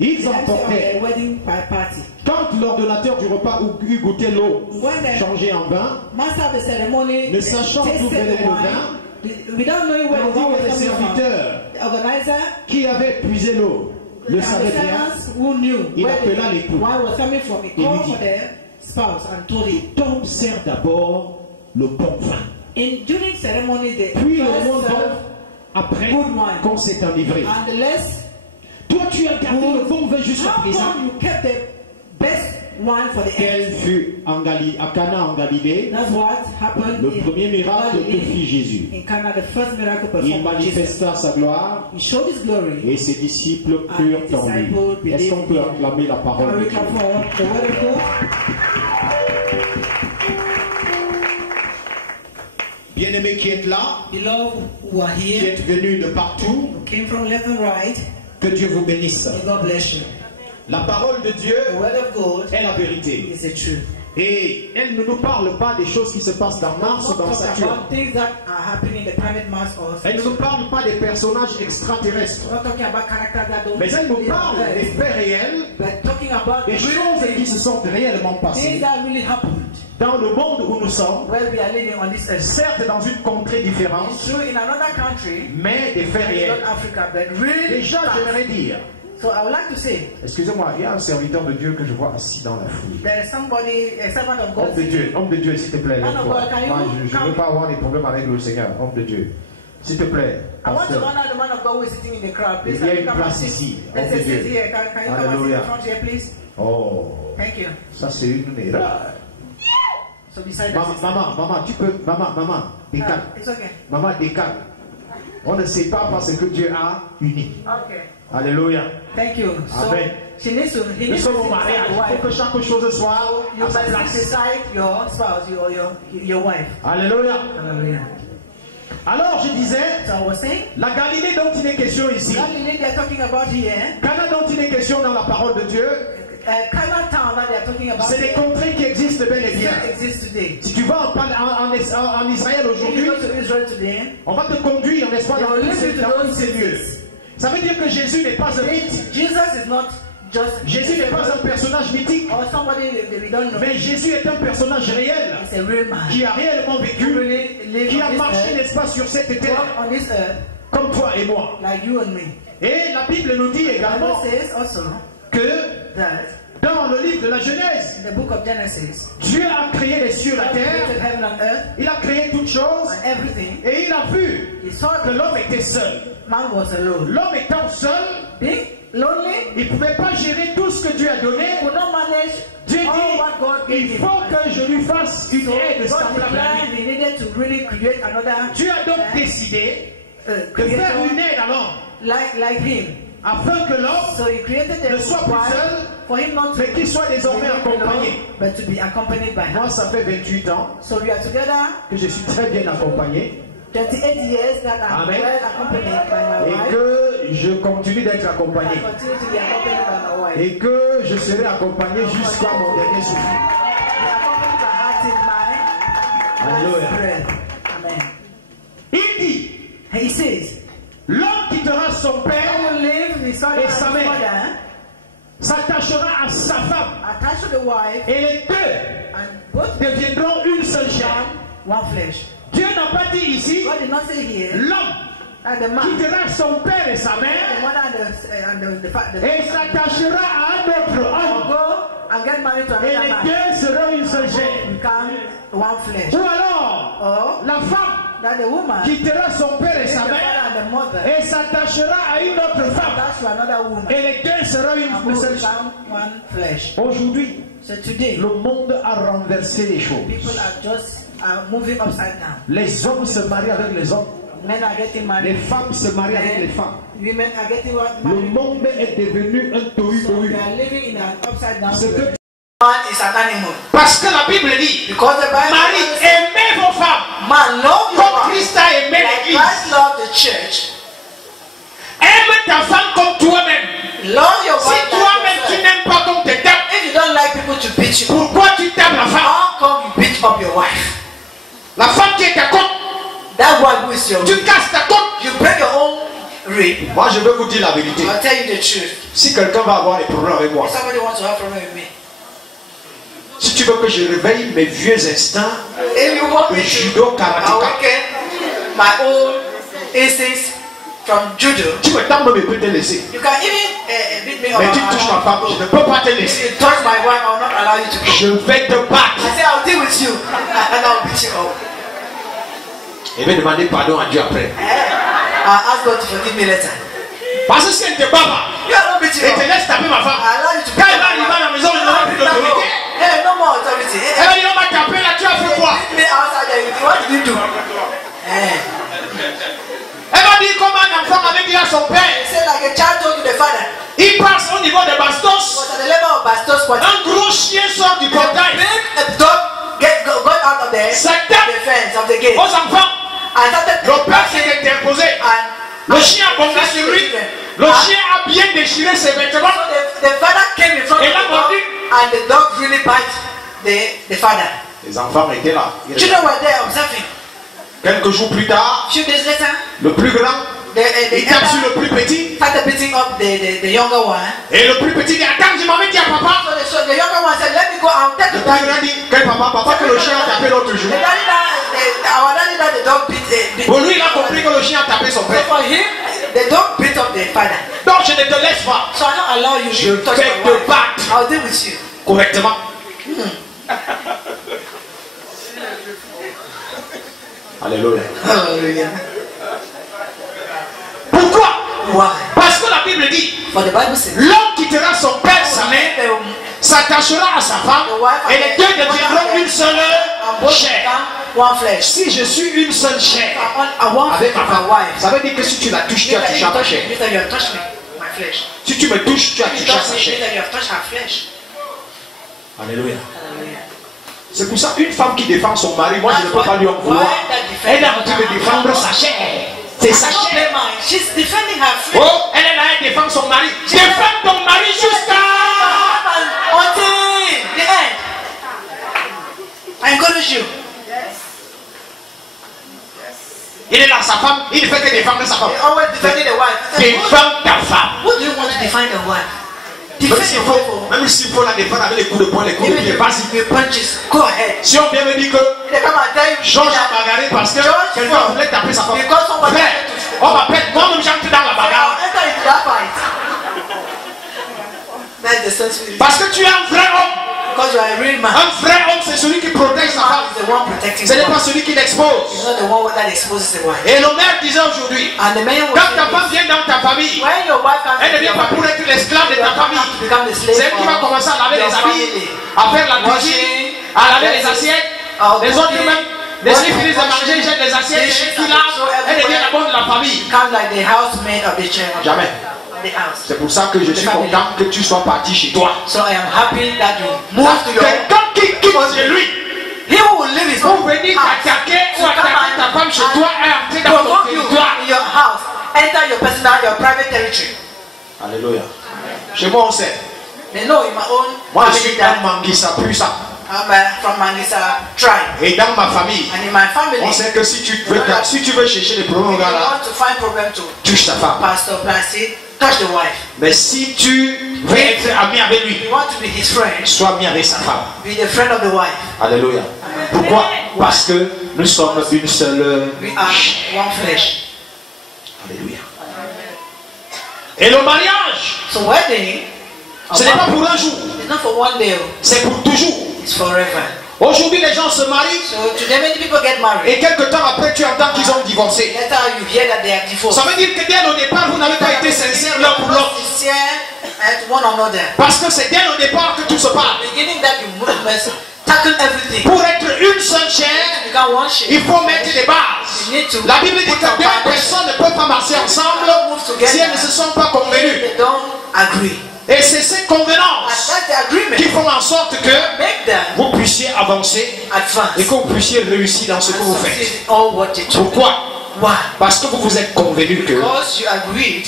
Ils the MC of emportèrent. the wedding party. Quand l'ordonnateur du repas eut goûté l'eau When the changée en vin, master of the ceremony ne sachant tasted d'où venait the le wine, without knowing where on the dit wine que les was coming from, serviteurs the organizer qui avaient puisé l'eau le and the savaient bien. servants who knew Il where appela the l'époux. wine was coming from, he Il lui called dit, for their spouse and told him. Tom sert d'abord le bon vin. During ceremony, the Puis le first moins bon serve après good wine, qu'on s'est enivré. and the less. Toi, tu as gardé le bon vin jusqu'à How présent. come you kept the best wine for the end? Quel fut à Cana en Galilée That's what happened le in premier miracle que fit Galilee. Jésus. In Cana, the first miracle Il performed by Jesus. manifesta sa gloire He showed his glory. et ses disciples And crurent his en lui. disciples Est-ce qu'on peut believed in him. acclamer la parole Can de we Dieu? come forward? The word of God. Bien-aimés qui êtes là, Beloved who are qui here, êtes venus de partout, who came from left and right, que Dieu vous bénisse. may God bless you. La parole de Dieu The word of God est la vérité. is the truth. Et elle ne nous parle pas des choses qui se passent dans Mars ou Not dans talk Saturne. about things that are happening in the planet Mars or Elle ne nous parle pas des personnages extraterrestres. not talking about characters that don't Mais elle nous live parle on des Earth, faits réels, but talking about des choses qui se sont réellement things passées. that really happened Dans le monde où nous sommes, where we are living on this earth. certes dans une contrée différente, It's true in another country, mais des faits réels. not Africa, but really. Déjà, j'aimerais dire, So I would like to say, excusez-moi, il y a un serviteur de Dieu que je vois assis dans la foule. there is somebody, a servant of God. Homme de Dieu, s'il te plaît, Man of lève-toi. God, can you Moi, je ne come? veux pas avoir des problèmes avec le Seigneur, homme de Dieu. S'il te plaît, I want to pasteur. honor the man of God who is sitting in the crowd. Please, Il y a can you une come and place sit? ici. Let's Oh, sit Dieu. here. Can you come and sit Alléluia. in front here, please? Oh, Thank you. ça c'est une erreur. So beside Maman, us. maman, tu peux, maman, décale. It's okay. Maman, décale. On ne sait pas parce que Dieu a uni. Okay. Alléluia. Thank you. So Amen. he needs to Nous sommes au mariage. Il faut que chaque chose soit You à sa must place. decide your spouse, your wife. Alléluia. Hallelujah. Alors je disais, So I was saying, la Galilée dont il est question ici, Galilee they're talking about here, Cana dont il est question dans la parole de Dieu, Cana town that they're talking about c'est des here, contrées qui existent bel et bien. still exists today. Si tu vas en Israël If aujourd'hui, you go to Israel today, on va te conduire, n'est-ce pas, dans tous ces lieux. Ça veut dire que Jésus n'est pas un mythe. Jesus is not just Jésus n'est pas un personnage mythique. or somebody that we don't know. Mais Jésus est un personnage réel It's a real man. qui a réellement vécu, qui a marché, n'est-ce pas, sur cette terre, Walk on this earth comme toi et moi. like you and me. Et la Bible nous dit The également Bible says also que that Dans le livre de la Genèse, in the book of Genesis, Dieu a créé les cieux et la God terre. created heaven and earth Il a créé toutes choses. and everything. Et il a vu He saw que that l'homme était seul. man was alone. L'homme étant seul, Being lonely, il ne pouvait pas gérer tout ce que Dieu a donné. could not manage Dieu all what God dit, gave il him. faut que je lui fasse une aide God semblable à declared lui. he needed to really create another Dieu a donc décidé de faire une aide à l'homme, like him. afin que l'homme So he created ne the soit plus wife seul, for him not to mais qu'il soit désormais be accompagné. alone, but to be accompanied by her. Moi, ça fait 28 ans So we are together que je suis très bien accompagné 28 years that I'm Amen. well accompanied by my et wife. que je continue d'être I accompagné continue to be accompanied by my wife. et que je serai accompagné jusqu'à mon dernier souffle. We are accompanied by her till my Alléluia. last breath. Amen. Il dit, He says, l'homme quittera son I père will leave his father et and sa his mère, mother, s'attachera à sa femme attached to the wife, et les deux and both deviendront une seule chair. one flesh. Dieu n'a pas dit ici, God did not say here l'homme that the man, quittera son père et sa the mère mother and the father, et s'attachera à un autre will homme go and get married to et another les man, deux seront une seule chair. become one flesh. Ou alors, Or la femme that the woman quittera son père et leaves the sa father mère and the mother, et s'attachera à une autre femme attached to another woman, et les deux seront and une both seule chair. become one flesh. Aujourd'hui, So today, le monde a renversé les choses. people are just moving upside down. Les hommes se marient avec les hommes, Men are getting les married. femmes se marient avec les femmes. Women are getting Le married. monde est devenu un So tohu-bohu. we are living in an upside down Ce que- world. Man is an animal. Parce que la Bible dit, Because the Bible Marie, says, aimez vos femmes man, love your comme wife. Christ a aimé Like l'Église. Christ loved the church. Aime ta femme comme toi-même. Love your Si wife toi-même like tu yourself. n'aimes pas qu'on te tape, If you don't like people to beat you, pourquoi tu tapes la femme? how come you beat up your wife? La femme qui est ta côte, That one who is your tu casses ta côte. you break your own rib. Moi je vais vous dire la vérité. I'll tell you the truth. Si quelqu'un va avoir des problèmes avec moi, If somebody wants to have problem with me, si tu veux que je réveille mes vieux instincts if you want de me judo to karatéka, awaken my own instincts from judo, tu me tentes, mais peux te laisser. you can even beat me Mais up. tu touches ma femme, je ne peux pas te If laisser. you touch my wife, I will not allow you to go. Je vais te battre. I say I'll deal with you and I'll beat you up. Et vais demander pardon à Dieu après. I'll ask God to forgive me later. Parce que si elle te bat pas, You are not beating et te up. laisse taper ma femme, I allow you to quand elle va arriver à la maison, elle n'aura plus d'autorité. Hey, no more authority. Elle va dire on m'a tapé là, tu as fait quoi? Beat me outside there. What did you do? Elle va dire comme un enfant avait dit à son père, They say like a child told to the father. il passe au niveau des bastos, Was at the level of Bastos quarter. un gros chien sort du portail, A dog got out of the ça tape fence of the gate aux enfants. and started Le père s'est interposé. Le chien a bombé sur lui. Le chien a bien déchiré ses vêtements. So the father came in front of Et là, the dog mordu. and the dog really bite the father. Les enfants étaient là. Children were there observing. Quelques jours plus tard, Few days later, le plus grand, the il tape sur elder le plus petit. started beating up the younger one. Et le plus petit dit, attends, je m'en vais dire à papa. So the younger one said, let me go and take Le the plus dog. grand dit, quel papa? Papa que le chien a tapé l'autre jour. Our daddy that the dog beat. Pour lui, il a compris que le chien a tapé son So père. for him, the dog beat up the father. Donc je ne te laisse pas. So I don't allow you Je to touch vais my te wife. battre I'll deal with you. correctement. Alléluia. Hallelujah. Pourquoi? Why? Parce que la Bible dit, For the Bible says, l'homme quittera son père, sa mère, s'attachera à sa femme, et les deux deviendront une seule chair. one flesh. Si je suis une seule chair One avec flesh ma of my femme, wife. ça veut dire que si tu la touches, tu as touché à ta chair. You have touched me, my flesh. Si tu me touches, tu as You touché à touch sa me, chair. you have touched her flesh. Alléluia. Hallelujah. C'est pour ça une femme qui défend son mari, moi je ne peux pas lui en vouloir. Elle est en train de défendre sa chair. C'est sa chair. She's defending her flesh. Oh, elle est là, elle défend son mari. Défends ton mari jusqu'à... Until the end. I encourage you. Il est là, sa femme, il ne fait que défendre sa femme. You're always defending the wife. Défends ta femme. What do you want to defend the wife? Même s'il faut la défendre avec les coups de poing, les coups de pied, vas-y. You punches. Go ahead. Si on vient me dire que They come and tell you. Georges a bagarré parce que quelqu'un voulait taper sa femme. Because somebody Frère, on m'appelle, moi-même j'entre dans la bagarre. I'll enter into that fight. But the same spirit. Parce que tu es un vrai homme. Because you are a real man. Un vrai homme, c'est celui qui protège sa femme. The one protecting Ce n'est pas celui qui l'expose. He's not the one that exposes the wife. Et le maire disait aujourd'hui, And the man quand ta femme vient dans ta famille, when your wife comes, elle ne vient pas pour être l'esclave de ta famille. C'est elle qui va commencer à laver les habits, à faire la cuisine, à laver les assiettes. Les autres même, les filles finissent de manger, ils jettent les assiettes, c'est elle qui lave, elle devient la bonne de la famille. Jamais. C'est pour ça que je suis content que tu sois parti chez toi. So I am happy that you moved to your quelqu'un qui quitte chez lui. He will leave his pour venir t'attaquer ou attaquer ta femme chez toi et entrer dans ton territoire. In your house, enter your personal, your private territory. Alléluia. Chez moi on sait. They know in my own. Moi je suis dans Manguissa, plus ça. I'm from Manguissa tribe. Et dans ma famille, and in my family, on sait que si tu veux chercher des problèmes là, want to find problem to touche ta femme. Pastor Placid, touch the wife. Mais si tu veux être ami avec lui, you want to be his friend, sois ami avec sa femme. Be the friend of the wife. Alléluia. Pourquoi? Parce que nous sommes une seule. We are one flesh. Alléluia. Et le mariage, so wedding, ce n'est pas pour un jour. It's not for one day. C'est pour toujours. It's forever. Aujourd'hui, les gens se marient. So today many people get married. Et quelques temps après, tu entends qu'ils ont divorcé. Later you hear that they are divorced. Ça veut dire que dès le départ, vous n'avez pas été sincères l'un pour l'autre. Parce que c'est dès le départ que tout se passe. Pour être une seule chair, il faut mettre des bases. La Bible dit que deux personnes ne peuvent pas marcher ensemble si elles ne se sont pas convenues. Et c'est ces convenances qui font en sorte que vous puissiez avancer et que vous puissiez réussir dans ce que vous faites. Pourquoi? Parce que vous vous êtes convenu que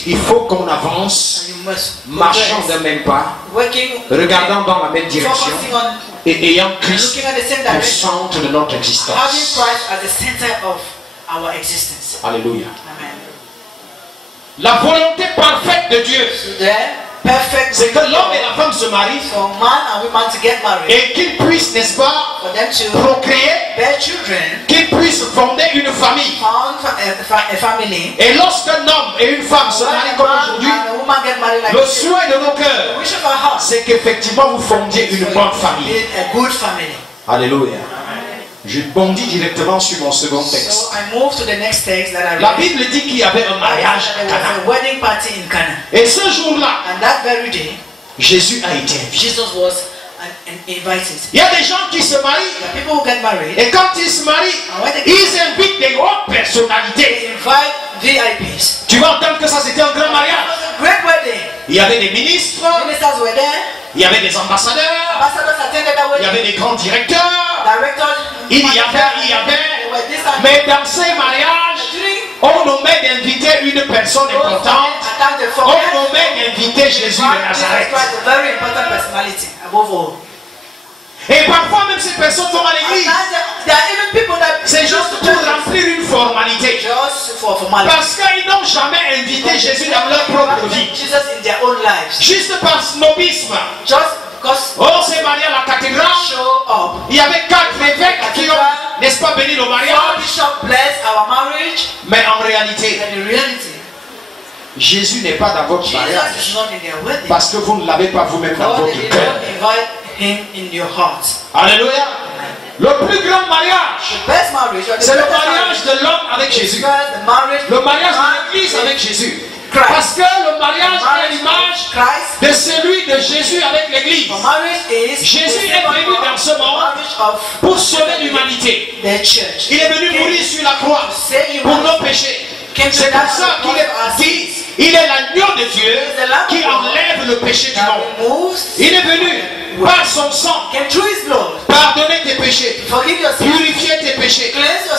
il faut qu'on avance, marchant d'un même pas, regardant dans la même direction et ayant Christ au centre de notre existence. Alléluia. La volonté parfaite de Dieu, c'est que l'homme et la femme se marient et qu'ils puissent, n'est-ce pas, procréer, qu'ils puissent fonder une famille. Et lorsqu'un homme et une femme se marient comme aujourd'hui, le souhait de nos cœurs, c'est qu'effectivement vous fondiez une bonne famille. Alléluia. Je bondis directement sur mon second texte. La Bible dit qu'il y avait un mariage à Cana. Et ce jour-là, Jésus a été invité. Il y a des gens qui se marient. Et quand ils se marient, ils invitent des hautes personnalités. Tu vas entendre que ça c'était un grand mariage. Il y avait des ministres. Il y avait des ambassadeurs. Il y avait des grands directeurs. Il y avait. Mais dans ces mariages, on nommait d'inviter une personne importante. On nommait d'inviter Jésus de Nazareth. Et parfois même ces personnes vont à l'église. C'est juste pour remplir une formalité. Parce qu'ils n'ont jamais invité Jésus dans leur propre vie. Juste par snobisme. On s'est marié à la cathédrale. Il y avait 4 évêques qui ont, n'est-ce pas, béni le mariage. Mais en réalité, Jésus n'est pas dans votre mariage. Parce que vous ne l'avez pas vous-même dans votre cœur. Alléluia. Le plus grand mariage, c'est le mariage de l'homme avec Jésus. Le mariage de l'église avec Jésus. Parce que le mariage est l'image de celui de Jésus avec l'église. Jésus est venu dans ce monde pour sauver l'humanité. Il est venu mourir sur la croix pour nos péchés. C'est pour ça qu'il est dit, il est l'agneau de Dieu qui enlève le péché du monde. Il est venu par son sang pardonner tes péchés, purifier tes péchés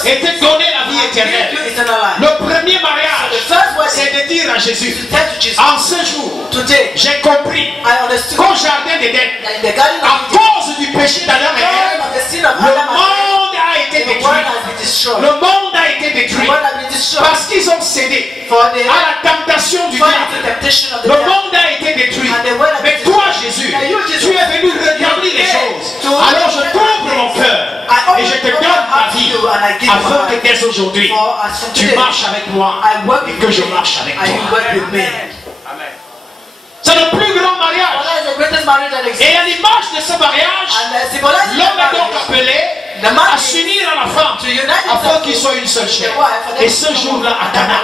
et te donner la vie éternelle. Le premier mariage, c'est de dire à Jésus, en ce jour, j'ai compris qu'au jardin d'Éden, à cause du péché d'Adam et Ève, le monde a été détruit. Le monde a été détruit parce qu'ils ont cédé à la tentation du diable. Le monde a été détruit. Mais toi, Jésus, tu es venu rétablir les choses. Alors je t'ouvre mon cœur et je te donne ma vie afin que dès aujourd'hui, tu marches avec moi et que je marche avec toi. C'est le plus grand mariage. Et à l'image de ce mariage, l'homme est donc appelé à s'unir à la femme afin qu'ils soient une seule chair. Et ce jour-là à Cana,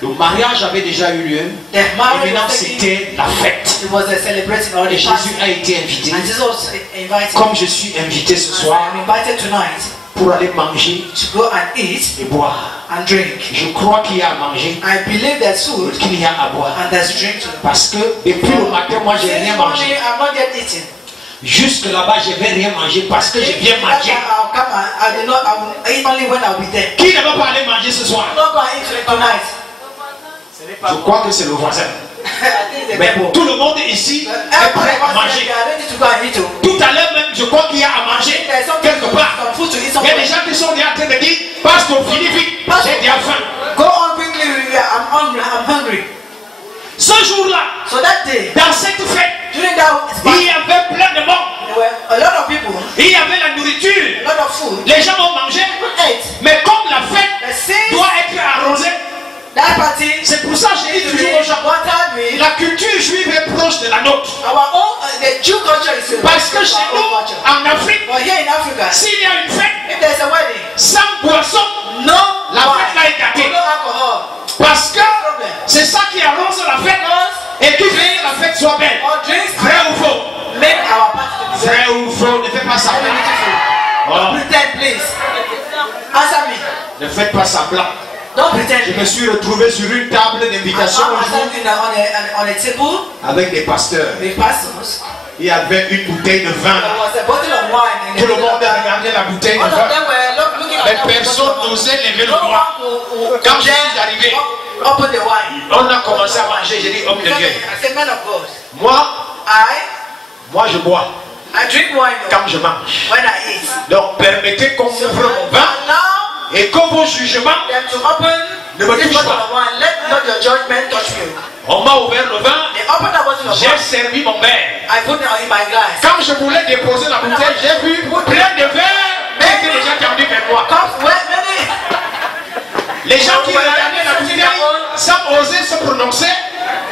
le mariage avait déjà eu lieu. Et maintenant c'était la fête. Et Jésus a été invité. Comme je suis invité ce soir pour aller manger et boire. Je crois qu'il y a à manger, qu'il y a à boire. Parce que depuis le matin, moi je n'ai rien mangé. Jusque là-bas, je ne vais rien manger parce que je viens manger. Qui ne va pas aller manger ce soir? Je crois que c'est le voisin. Mais tout le monde ici est prêt à manger. Tout à l'heure même, je crois qu'il y a à manger quelque part. Il y a des gens qui sont déjà en train de dire, Pasteur, finis vite, j'ai déjà faim. Go on quickly, I'm hungry. Ce jour-là, dans cette fête, il y avait plein de monde. Il y avait la nourriture. Les gens ont mangé. Mais comme la fête doit être arrosée, c'est pour ça que je dis toujours aux gens, la culture juive est proche de la nôtre. Parce que chez nous, en Afrique, s'il y a une fête, sans boisson, la fête là est gâtée. Parce que c'est ça qui arrose la fête et qui fait que la fête soit belle. Vrai ou faux? Vrai ou faux? Ne fais pas semblant. Ne faites pas semblant. Je me suis retrouvé sur une table d'invitation avec des pasteurs. Il y avait une bouteille de vin. Tout le monde a regardé la bouteille de vin. Mais personne n'osait lever le doigt. Quand je suis arrivé, on a commencé à manger. J'ai dit, homme de Dieu, moi je bois quand je mange. Donc permettez qu'on ouvre mon vin et que vos jugements ne me touchent pas. On m'a ouvert le vin, j'ai servi mon verre. Quand je voulais déposer la bouteille, j'ai vu plein de verres et les gens qui ont dit vers moi. Les gens qui regardaient la bouteille sans oser se prononcer,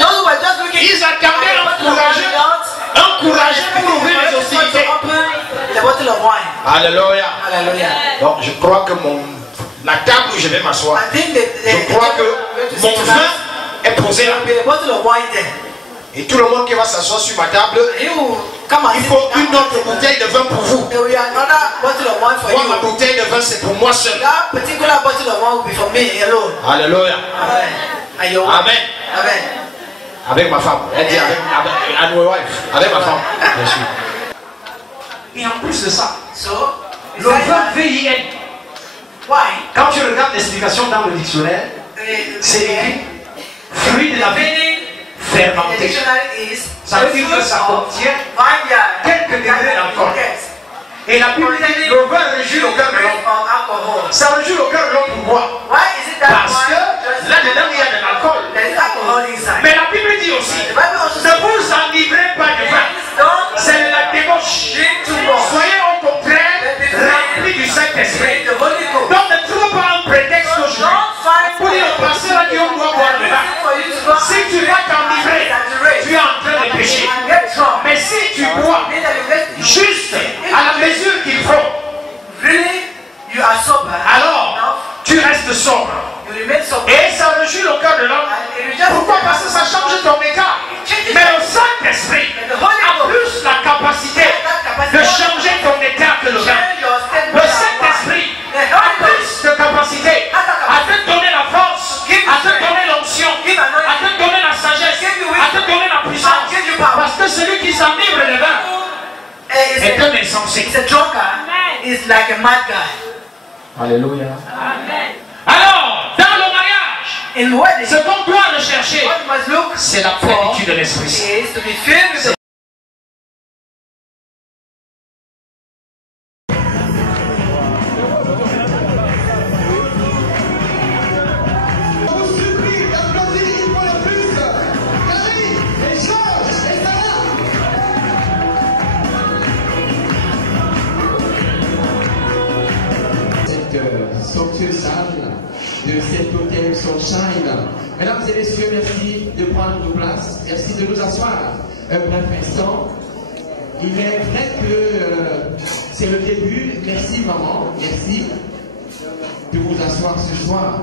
ils attendaient un courageux pour ouvrir les hostilités. Alléluia. Donc je crois que la table où je vais m'asseoir, je crois que mon vin est posé là. Et tout le monde qui va s'asseoir sur ma table, il faut une autre bouteille de vin pour vous. Moi, ma bouteille de vin, c'est pour moi seul. Alléluia. Amen. Avec ma femme. Elle dit avec ma femme. Bien sûr. Et en plus de ça, le vin VIN. Quand tu regardes l'explication dans le dictionnaire, c'est écrit fruit de la vigne fermenté. Ça veut dire que ça contient quelques degrés d'alcool. Et la Bible dit le vin réjouit le cœur de l'homme. Ça réjouit le cœur de l'homme pourquoi? Parce que là-dedans il y a de l'alcool. Mais la Bible dit aussi ne vous enivrez pas de vin. C'est la débauche. Soyez au contraire remplis du Saint-Esprit. Donc ne trouve pas un prétexte aujourd'hui pour dire au pasteur à qui on doit boire le vin. Si tu vas t'enivrer, tu es en train de pécher. Mais si tu bois juste à la mesure qu'il faut, alors tu restes sobre. Et ça réjouit le cœur de l'homme. Pourquoi? Parce que ça change ton état. Mais le Saint-Esprit a plus la capacité de changer ton état que le vin. Le Saint-Esprit a plus de capacité à te donner la force, à te donner l'onction, à te donner la sagesse, à te donner la puissance. Parce que celui qui s'enivre de vin est un insensé. Alléluia. Alors, dans le mariage, ce qu'on doit rechercher, c'est la plénitude de l'Esprit. Sanctuaire de cet hôtel Sunshine Mesdames et messieurs, merci de prendre vos places. Merci de nous asseoir un bref instant. Il est vrai que c'est le début. Merci maman, merci de vous asseoir ce soir.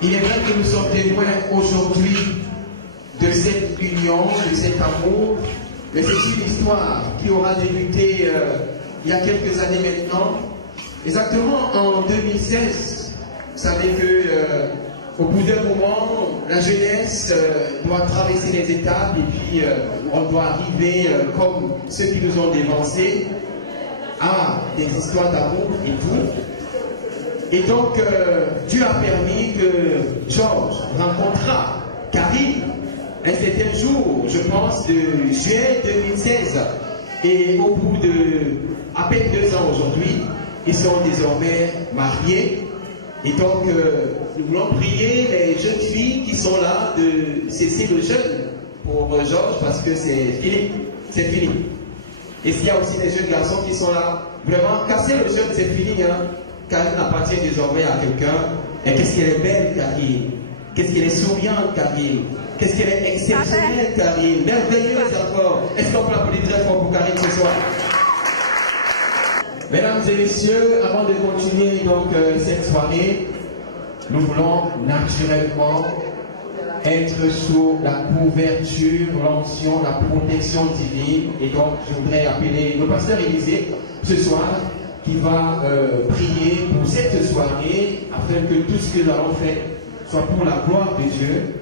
Il est vrai que nous sommes témoins aujourd'hui de cette union, de cet amour. Mais c'est une histoire qui aura débuté il y a quelques années maintenant. Exactement en 2016. Vous savez que au bout d'un moment, la jeunesse doit traverser les étapes et puis on doit arriver comme ceux qui nous ont dévancés à des histoires d'amour et tout. Et donc Dieu a permis que Georges rencontra Karine un certain jour, je pense, de juillet 2016. Et au bout de à peine 2 ans aujourd'hui, ils sont désormais mariés. Et donc, nous voulons prier les jeunes filles qui sont là de cesser le jeûne pour Georges parce que c'est fini. C'est fini. Et s'il y a aussi des jeunes garçons qui sont là, vraiment, casser le jeûne, c'est fini. Hein? Karine appartient désormais à quelqu'un. Et qu'est-ce qu'elle est belle, Karine. Qu'est-ce qu'elle est souriante, Karine. Qu'est-ce qu'elle est exceptionnelle, Karine. Merveilleuse encore. Est-ce qu'on peut applaudir très fort pour Karine ce soir? Mesdames et messieurs, avant de continuer donc cette soirée, nous voulons naturellement être sous la couverture, l'onction, la protection divine. Et donc, je voudrais appeler le pasteur Élisée ce soir qui va prier pour cette soirée afin que tout ce que nous allons faire soit pour la gloire de Dieu,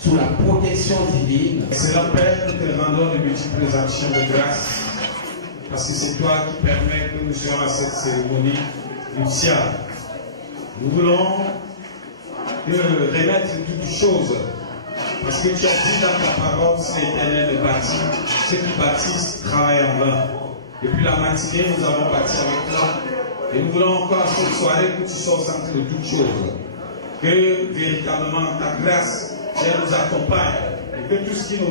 sous la protection divine. C'est la Père que te rendons de multiples actions de grâce. Parce que c'est toi qui permets que nous soyons à cette cérémonie nuptiale. Nous voulons te remettre toutes choses. Parce que tu as dit dans ta parole, c'est l'Éternel de bâtir. Ceux qui bâtissent travaillent en vain. Depuis la matinée, nous avons bâti avec toi. Et nous voulons encore cette soirée que tu sois au centre de toutes choses. Que véritablement ta grâce nous accompagne. Et que tout ce qui ne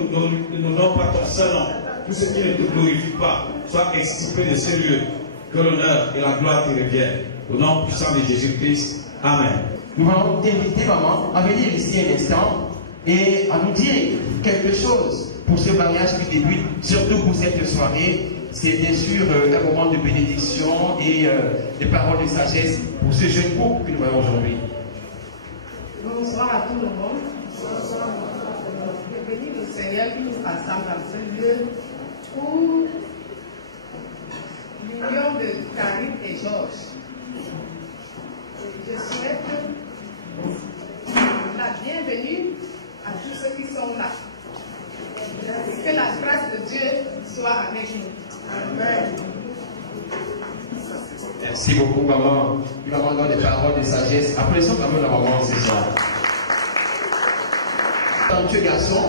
nous donne pas ton seul nom, tout ce qui ne te glorifie pas, soit extirpé de ce lieu. Que l'honneur et la gloire te reviennent. Au nom puissant de Jésus-Christ. Amen. Nous allons t'inviter, maman, à venir ici un instant et à nous dire quelque chose pour ce mariage qui débute, surtout pour cette soirée. C'est bien sûr un moment de bénédiction et des paroles de sagesse pour ce jeune couple que nous voyons aujourd'hui. Bonsoir à tout le monde. Je bénis le Seigneur qui nous rassemble dans ce lieu pour l'union de Karine et Georges. Je souhaite la bienvenue à tous ceux qui sont là. Que la grâce de Dieu soit avec nous. Amen. Merci beaucoup, maman. Nous avons donné des paroles de sagesse. Applaudissons quand même la maman ce soir. Dans ce garçon,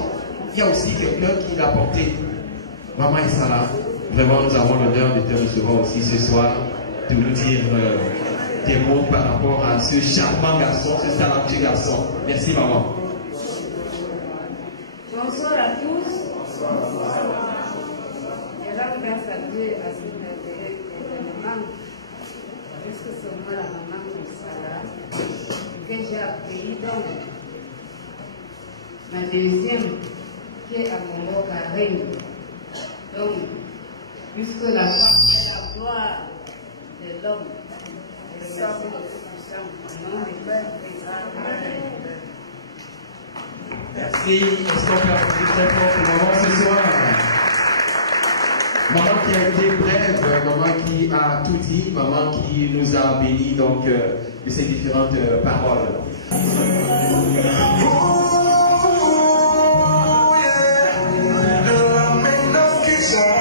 il y a aussi quelqu'un qui l'a porté. Maman Issala, vraiment nous avons l'honneur de te recevoir aussi ce soir, de nous dire des mots par rapport à ce charmant garçon, ce talentueux garçon. Merci maman. Bonsoir à tous. Je rends grâce à Dieu à ce merveilleux événement. Puisque c'est moi la maman Issala que j'ai accueilli donc ma deuxième qui est à mon Karine. Donc, puisque la femme est la gloire de l'homme, je remercie le Tout-Puissant au nom du Père et Amen. Merci. Est-ce qu'on peut applaudir très fort pour maman ce soir? Maman qui a été brève, maman qui a tout dit, maman qui nous a bénis donc de ces différentes paroles.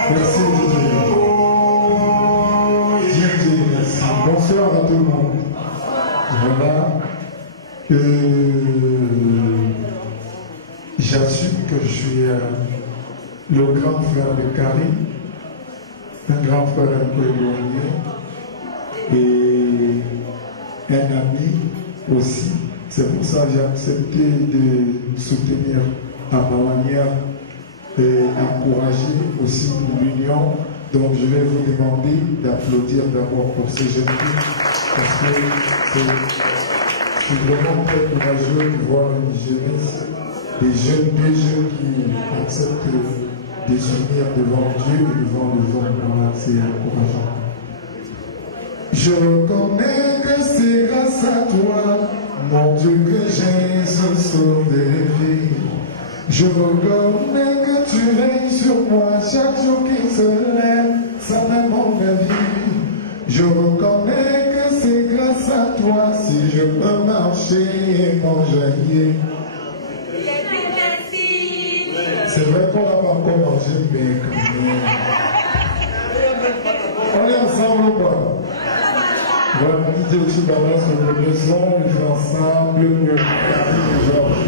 Merci. Bonsoir à tout le monde. Voilà. J'assume que je suis le grand frère de Karine, un grand frère un peu éloigné et un ami aussi. C'est pour ça que j'ai accepté de soutenir à ma manière et encourager aussi l'union. Donc je vais vous demander d'applaudir d'abord pour ces jeunes filles parce que suis vraiment très courageux de voir une jeunesse, des jeunes qui acceptent de s'unir devant Dieu et devant les hommes. C'est encourageant. Je reconnais que c'est grâce à toi, mon Dieu, que j'ai ce sort de vie. Je reconnais que tu règnes sur moi chaque jour qui se lève, ça m'aimant ma vie. Je reconnais que c'est grâce à toi si je peux marcher et m'enjailler. C'est vrai qu'on n'a pas encore mangé, mais quand même. On est ensemble ou pas? Voilà, Dieu aussi balance le leçon, les ensemble, le Georges.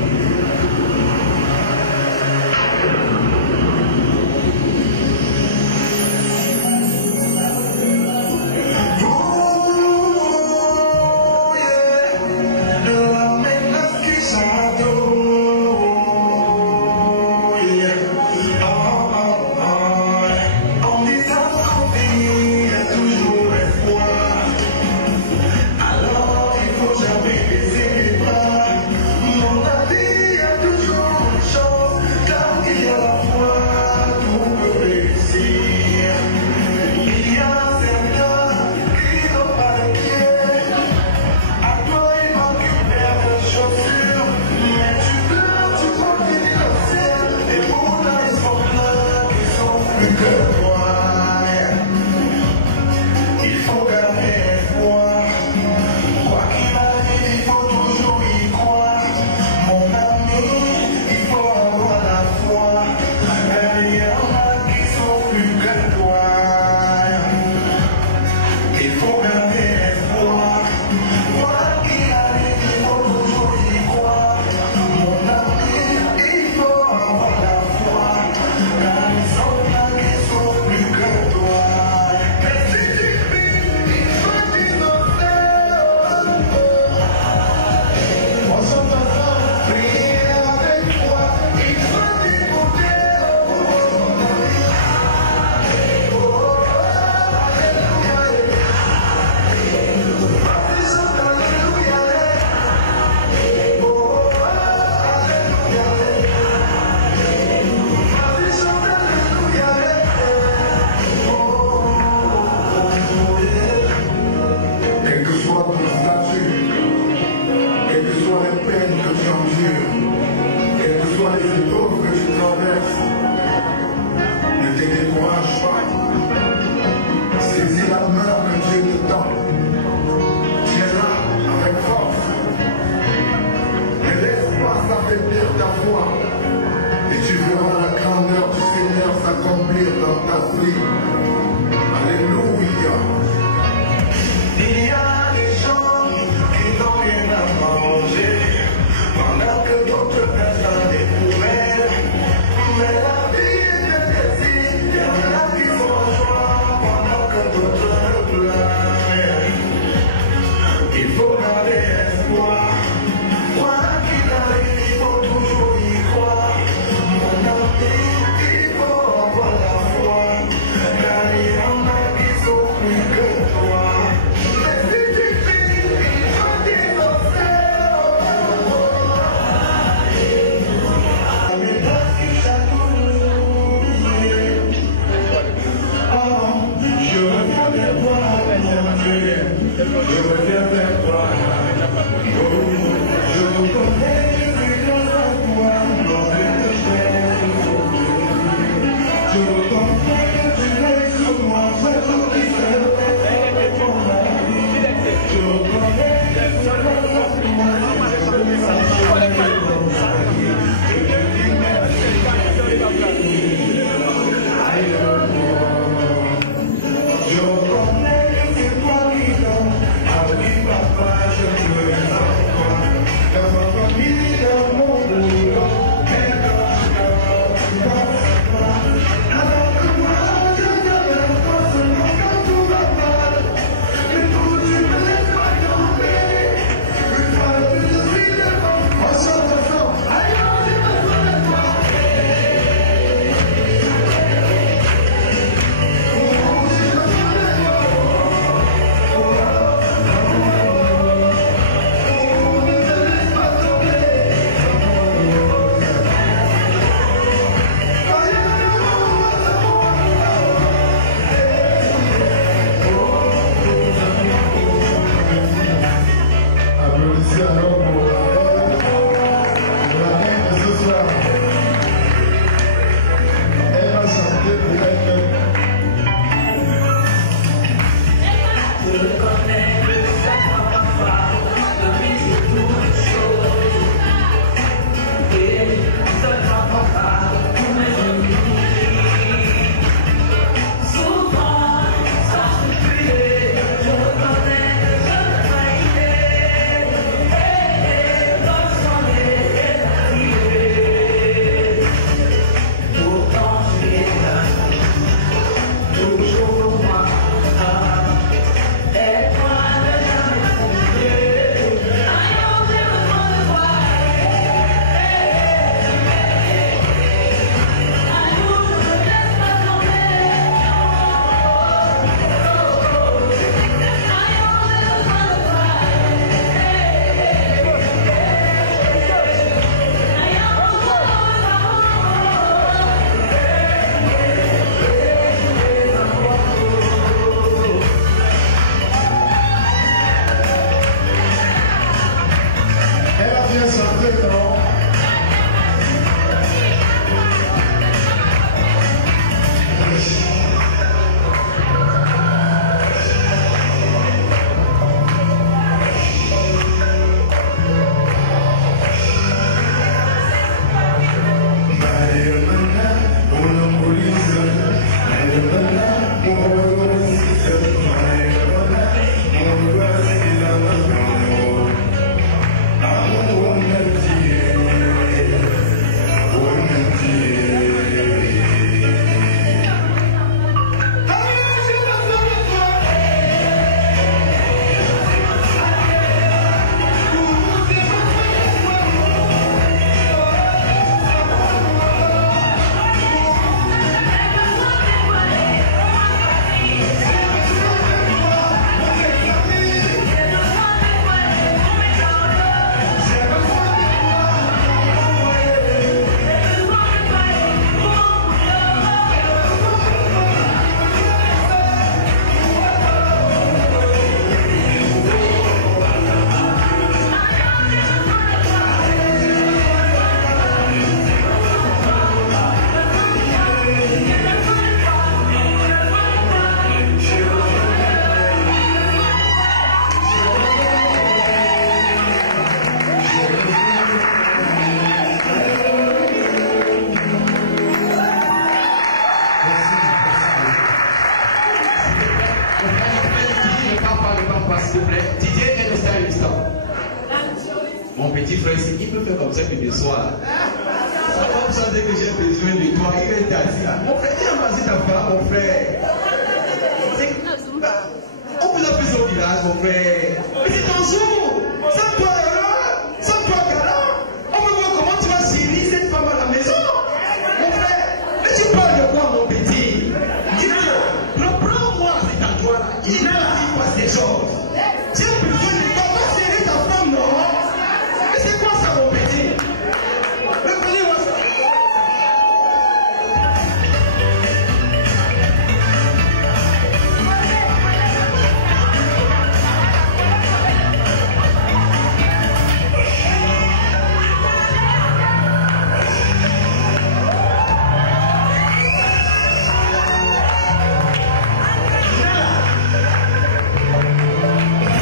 Je reconnais que c'est toi qui donnes. Mon petit frère, il peut faire comme ça que de soir. Ça va me sentir que j'ai besoin de toi. Il est assis là. Mon frère, viens passer ta femme, mon frère. On vous a fait au village, mon frère. Mais c'est ton jour. Sans toi, heureux. Sans toi, galant. On veut voir comment tu vas gérer cette femme à la maison. Mon frère, mais tu parles de quoi, mon petit? Dis-moi, reprends-moi cet endroit-là. Il est là, il passe des choses. J'ai besoin de toi. Va gérer ta femme, non? Mais c'est quoi ça, mon petit? Reprenez-moi ça.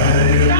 Hey,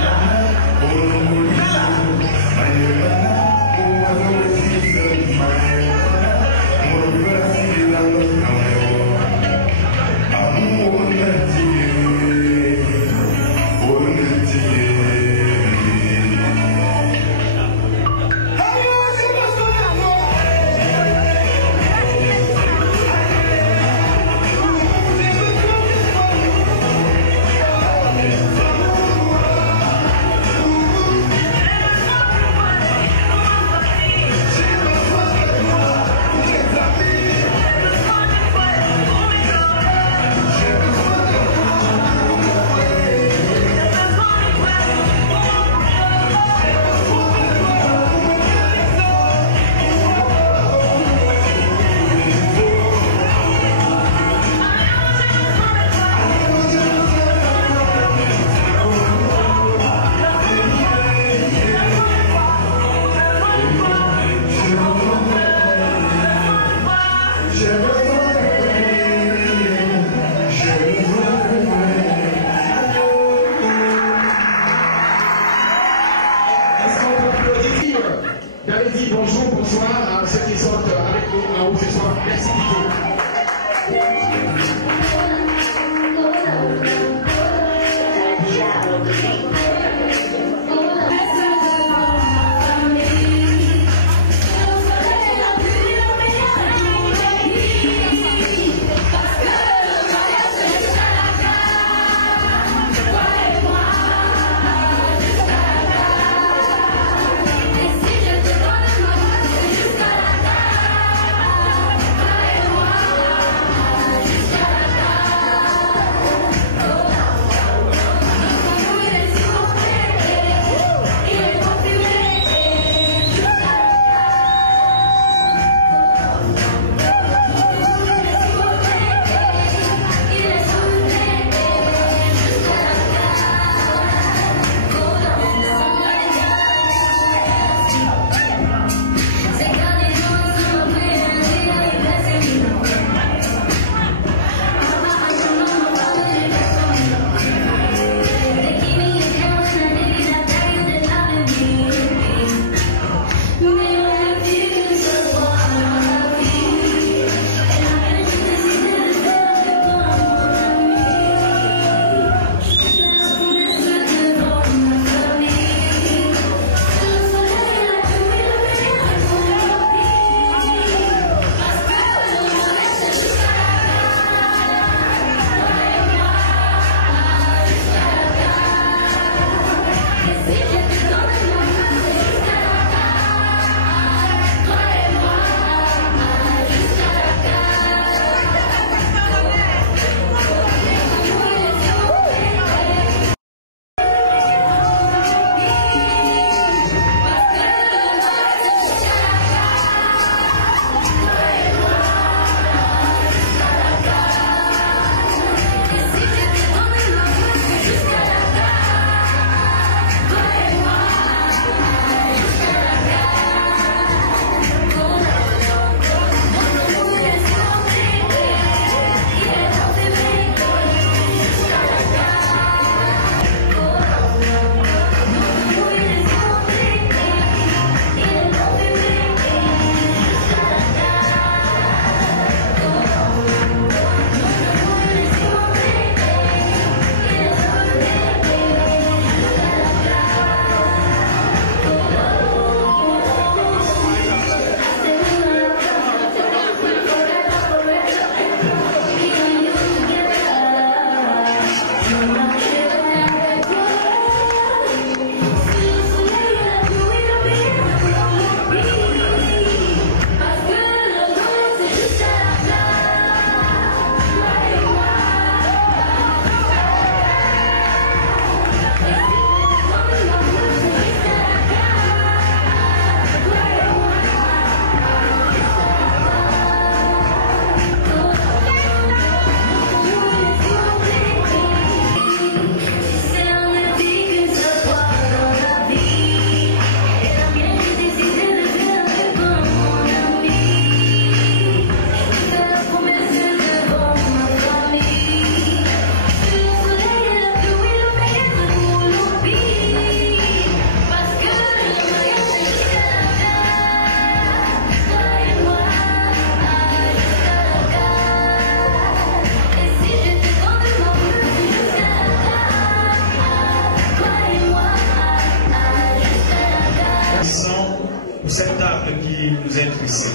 être ici.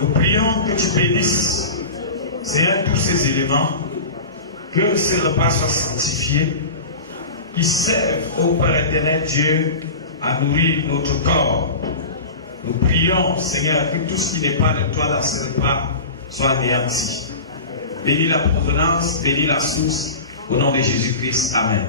Nous prions que tu bénisses, Seigneur, tous ces éléments, que ces repas soient sanctifiés, qui servent au Père éternel Dieu à nourrir notre corps. Nous prions, Seigneur, que tout ce qui n'est pas de toi dans ce repas soit anéanti. Bénis la provenance, bénis la source, au nom de Jésus-Christ. Amen.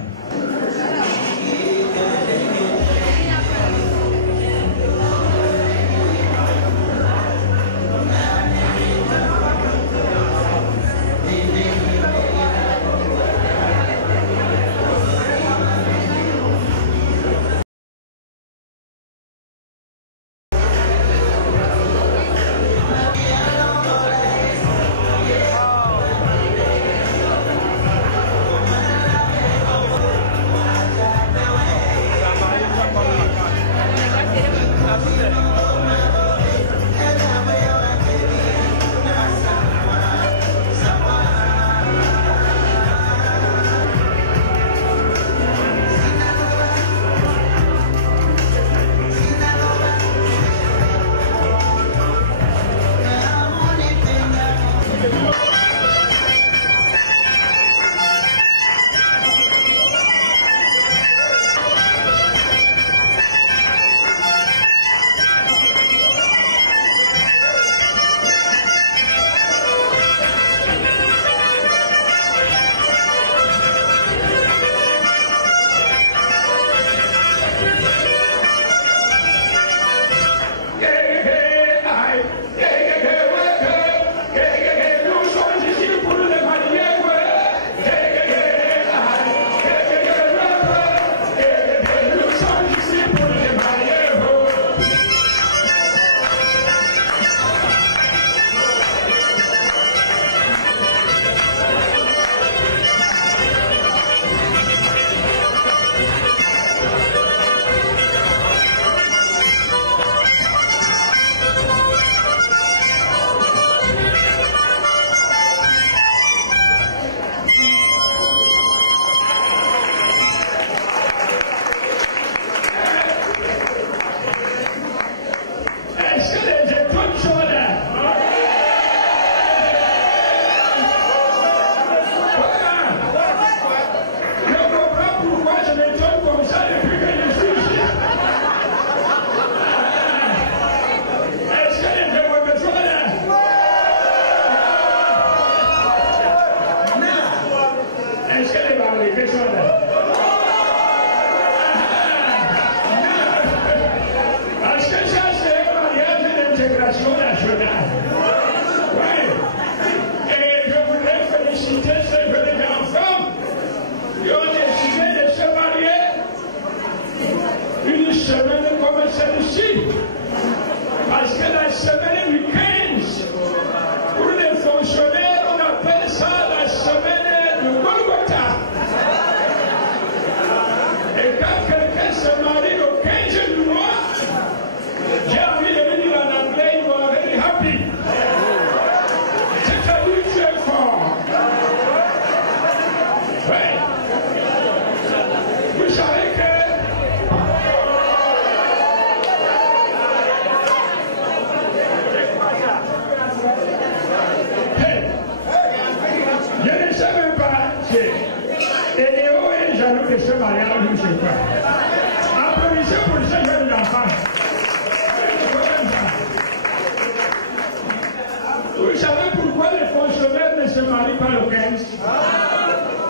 Vous savez pourquoi les fonctionnaires ne se marient pas le 15?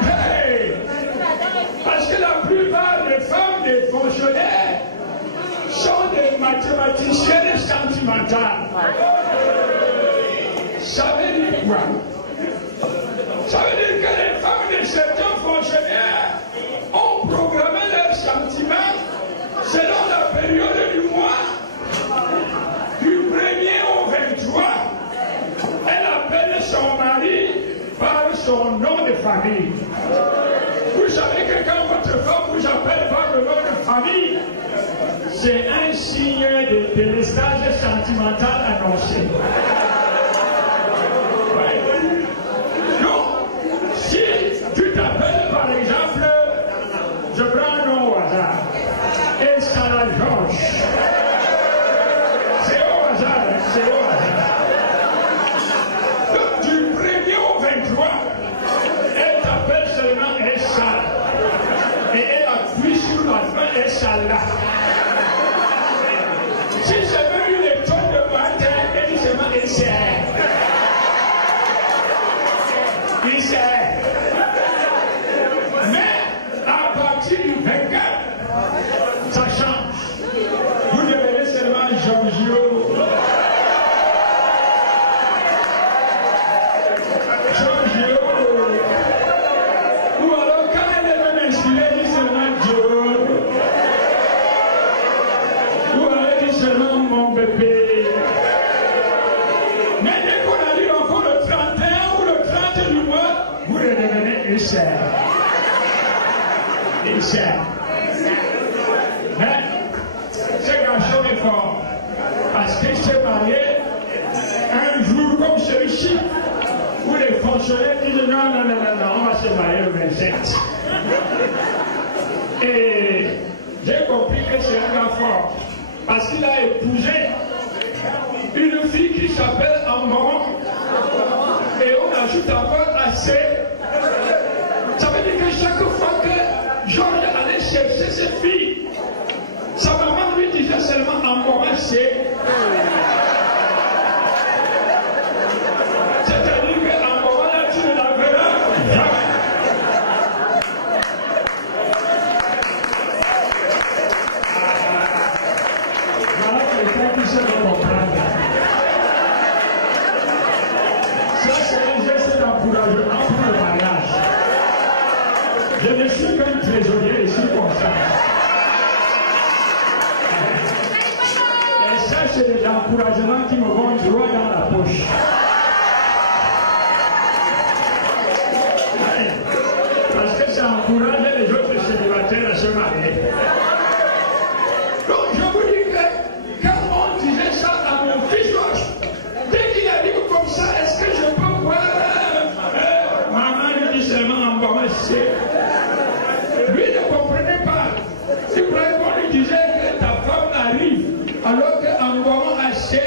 Hey! Parce que la plupart des femmes des fonctionnaires sont des mathématiciennes sentimentales. Ça veut dire quoi? Ça veut dire que les femmes de certains fonctionnaires ont programmé leurs sentiments selon la période du mois, du 1er au 23. Elle appelle son mari par son nom de famille. Vous savez que quand votre femme vous appelle par le nom de famille, c'est un signe de délestage sentimental annoncé. Tu t'appelles par exemple, je prends un nom au hasard, Escala Georges. C'est au hasard. Donc, du 1er au 23, elle t'appelle seulement Echal. Et elle appuie sur la fin Echala. Si j'ai même eu les tonnes de matin, elle dit seulement Echal. Mais à partir du 24, ça change. Vous devenez seulement Giorgio. Ou alors quand elle est même inspirée, elle dit seulement Joe. Ou alors elle dit seulement mon bébé. Mais dès qu'on arrive encore le 31 ou le 30 du mois, vous redevenez Cher. Mais ce garçon est fort. Parce qu'il s'est marié un jour comme celui-ci, où les fonctionnaires disent non, on va se marier le 27. Et j'ai compris que c'est un gars fort. Parce qu'il a épousé une fille qui s'appelle Amboron. Et on ajoute encore assez. Ça veut dire que chaque fois que Georges allait chercher cette fille, sa maman lui disait seulement Amboron c'est. C'est-à-dire que Amboron là, tu ne la verras jamais. Voilà quelqu'un qui sait le comprendre. Ça, c'est un geste d'encouragement pour le mariage. Je ne suis qu'un trésorier ici comme ça. Et ça, c'est des encouragements qui me vont droit dans la poche. Parce que ça encourage les autres célibataires à se marier. Donc, je vous dis que quand on disait ça à mon fils Georges, dès qu'il a dit comme ça, est-ce que je peux voir maman lui dit seulement en bas, lui ne comprenait pas. Il croyait qu'on lui disait que ta femme arrive, alors qu'en boirant assez,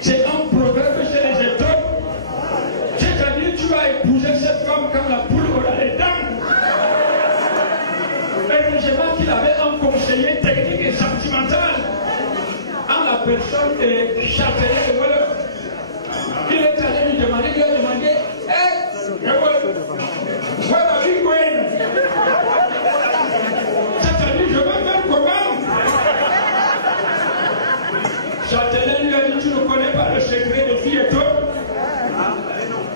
c'est un proverbe chez les étoiles. C'est-à-dire tu vas épouser cette femme comme la poule aura les dents. Heureusement qu'il avait un conseiller technique et sentimental en la personne de Châtelier de Wallon. Il est allé lui demander, il a demandé, where are we going? C'est-à-dire, je veux faire comment? Châtelain lui a dit, tu ne connais pas le secret des filles étoiles?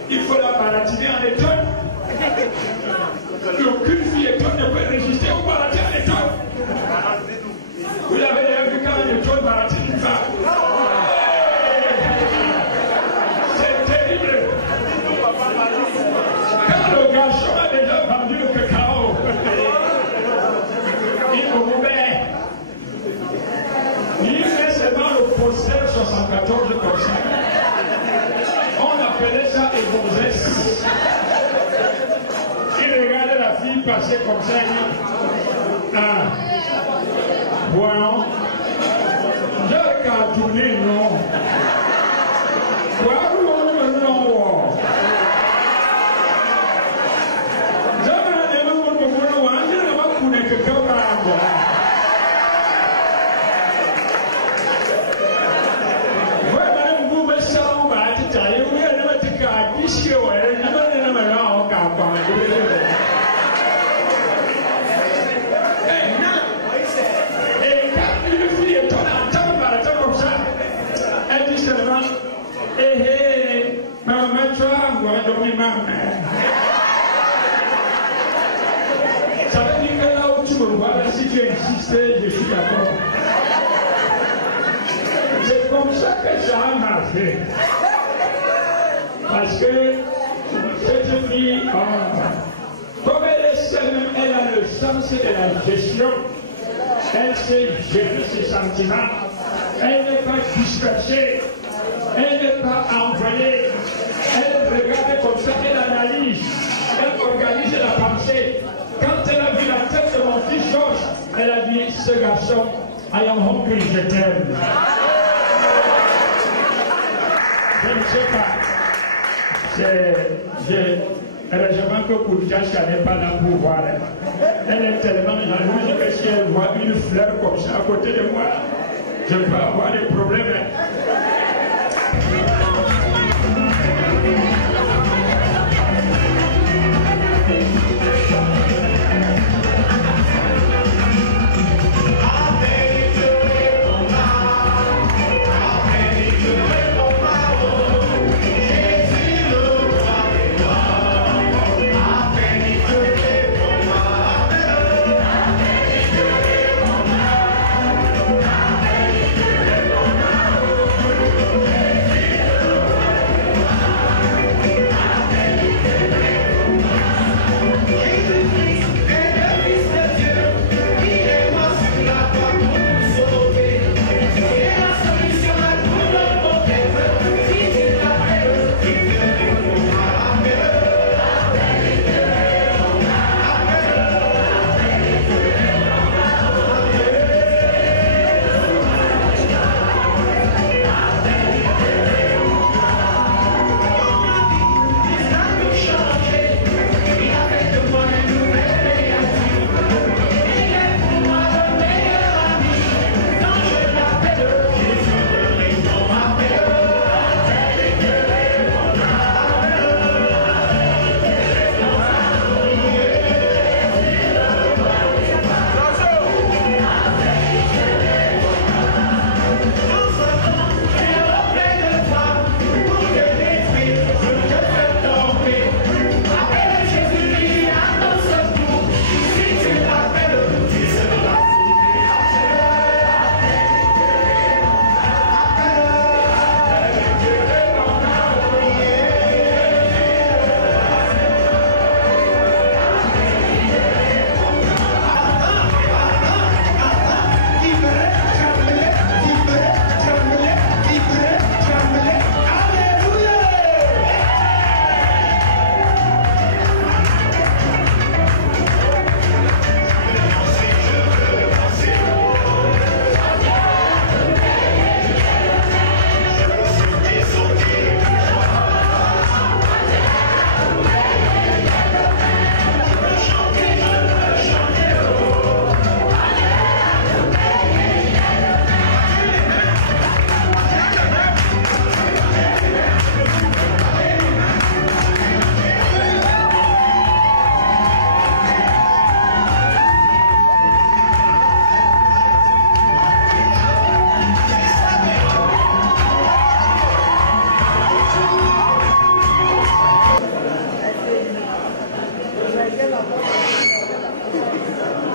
Il faut la baratiner en étoile. Aucune fille étoile ne peut résister au baratin en étoile. Vous l'avez déjà vu quand une étoile baratine une femme. C'est terrible. Quand le garçon a déjà vendu le cacao, il ouvert. Il fait seulement le poster 74 comme ça. On appelait ça ébourgesse. Il regardait la fille passer comme ça, il dit, ah, voyons, j'ai qu'à tourner, non. Voyons, non. Ça veut dire que là où tu me vois, si tu insistes, je suis d'accord. C'est comme ça que ça a marché. Parce que cette fille, comme elle est seule, elle a le sens de la gestion. Elle sait gérer ses sentiments. Elle n'est pas dispersée. Elle n'est pas envoyée. Elle regarde comme ça, elle analyse. Elle organise la pensée. Quand elle a vu la tête de mon fils Georges, elle a dit, ce garçon, I am hungry, je t'aime. Je ne sais pas. Heureusement que Koudjachka n'est pas là pour voir. Elle est tellement jalouse que si elle voit une fleur comme ça à côté de moi, je peux avoir des problèmes.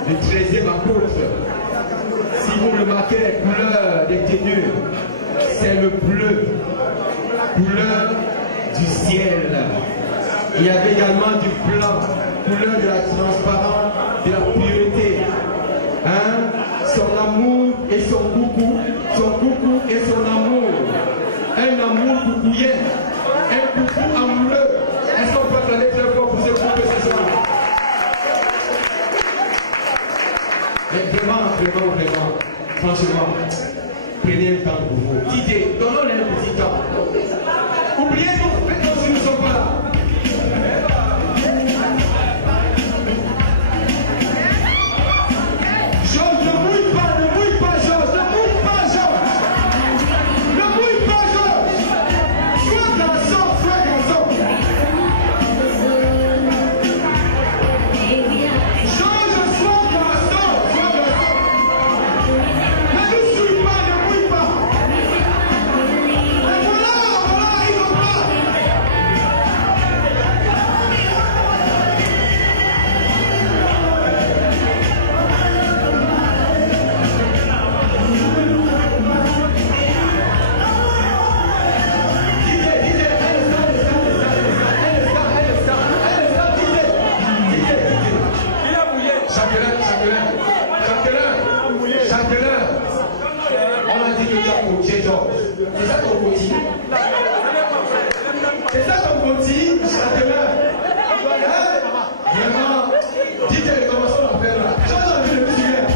Du 13e apôtre. Si vous remarquez les couleurs des tenues, c'est le bleu, couleur du ciel. Il y avait également du blanc, couleur de la transparence, de la pureté. Hein? Son amour et son coucou et son amour. Un amour coucouillé, un coucou amoureux. Est-ce qu'on peut acclamer très fort pour ce couple ce soir? Mais vraiment, franchement, prenez le temps pour vous. Didier, donnons-les un petit temps. Oubliez tout, faites comme si nous ne sommes pas là. Georges, ne mouille pas, Georges, ne mouille pas, Georges. Ne mouille pas, Georges. Sois garçon. Georges, sois garçon. Ne nous suis pas, ne mouille pas. Voilà, ils vont pas. Chacun, on a dit que tu as coaché Georges. C'est ça ton coaching? C'est ça ton coaching, chacun? Vraiment, dites-le, commençons à faire là. Georges a vu le petit gars.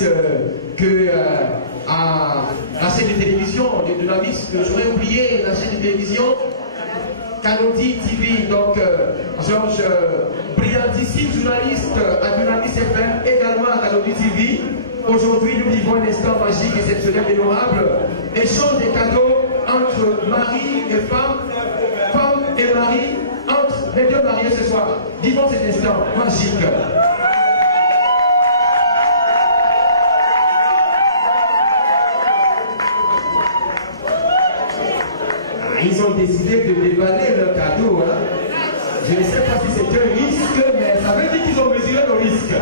Dunamis à la chaîne de télévision de Dunamis, j'aurais oublié la chaîne de télévision Canody TV, donc Georges, brillantissime journaliste à Dunamis FM, également à Canody TV. Aujourd'hui, nous vivons un instant magique, exceptionnel, mémorable. Échange des cadeaux entre mari et femme, femme et mari, entre les deux mariés ce soir. Vivons cet instant magique. Ils ont décidé de déballer leur cadeau. Hein. Je ne sais pas si c'est un risque, mais ça veut dire qu'ils ont mesuré le risque.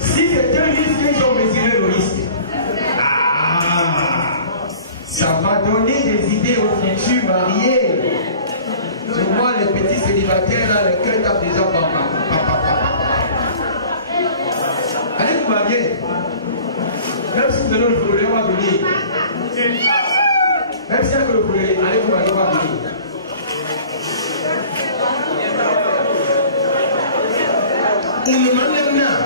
Si c'est un risque, ils ont mesuré le risque. Ah, ça va donner des idées aux futurs mariés. Je vois les petits célibataires, là, le cœur tape déjà papa. Allez vous marier. Même si vous avez le problème, on va venir. Même si vous avez le problème, allez vous marier, on va venir. Il est maintenant.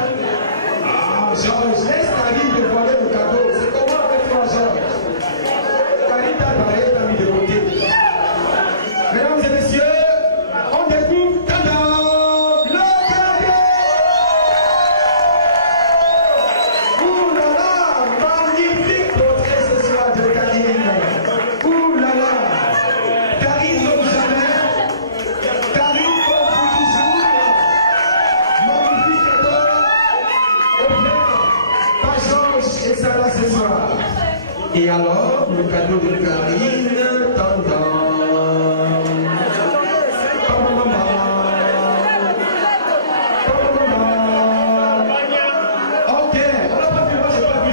Georges, laisse Karine de voler le cadeau. C'est comment avec toi, Georges? Karine t'a parlé, t'a mis de côté. Mesdames et messieurs, on découvre Tadam, le cadeau. Ouh là là, magnifique portrait ce soir de Karine. Ouh là là, Karine comme jamais. Karine comme toujours. Magnifique cadeau. Et ça là ce soir. Et alors, le cadeau de Karine, ok, on n'a pas vu, moi j'ai pas vu,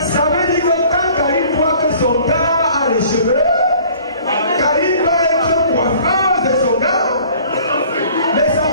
ça veut dire que quand Karine voit que son gars a les cheveux, Karine va être coiffeuse de son gars. Mais ça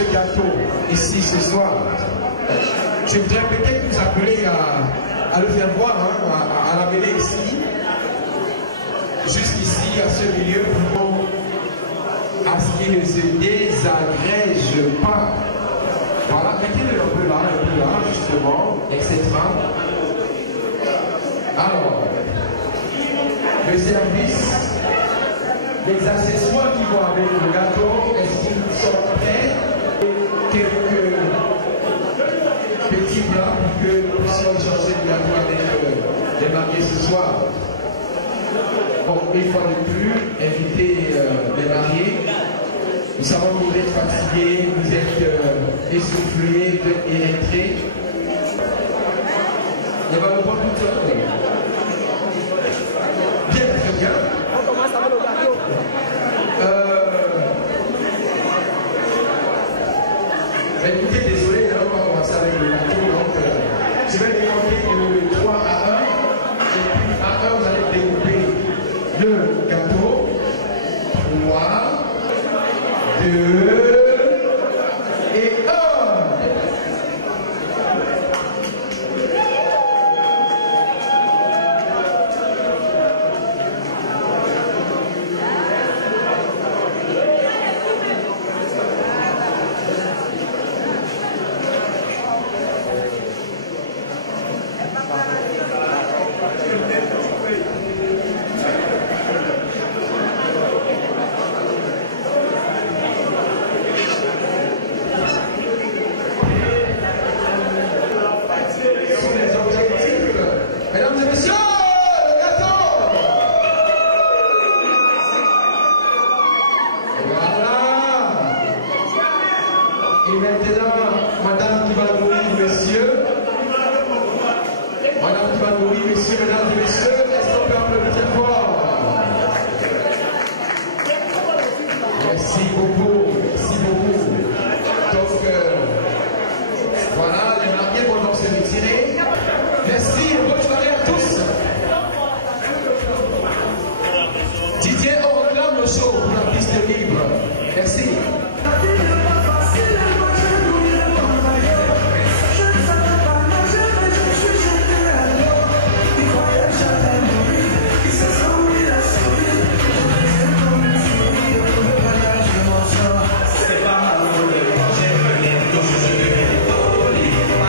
ce gâteau ici ce soir. Je voudrais peut-être vous appeler à le faire voir, hein, à l'amener ici, juste ici, à ce milieu, pour à ce qu'il ne se désagrège pas. Voilà, mettez-le un peu là, justement, etc. Alors, le service, les accessoires qui vont avec le gâteau, est-ce qu'ils sont prêts? Quelques petits plats pour que nous puissions changer le gâteau avec les mariés ce soir. Bon, une fois de plus, inviter les mariés. Nous savons que vous êtes fatigués, vous êtes essoufflés, électrés. On va le voir tout à l'heure. Bien, très bien. On commence avec le gâteau. Écoutez, désolé, on va commencer avec le gâteau. Donc, je vais les compter de 3 à 1. Et puis à 1, vous allez découper le gâteau. 3, 2 et 1. Didier, on réclame le show pour la piste libre. Merci.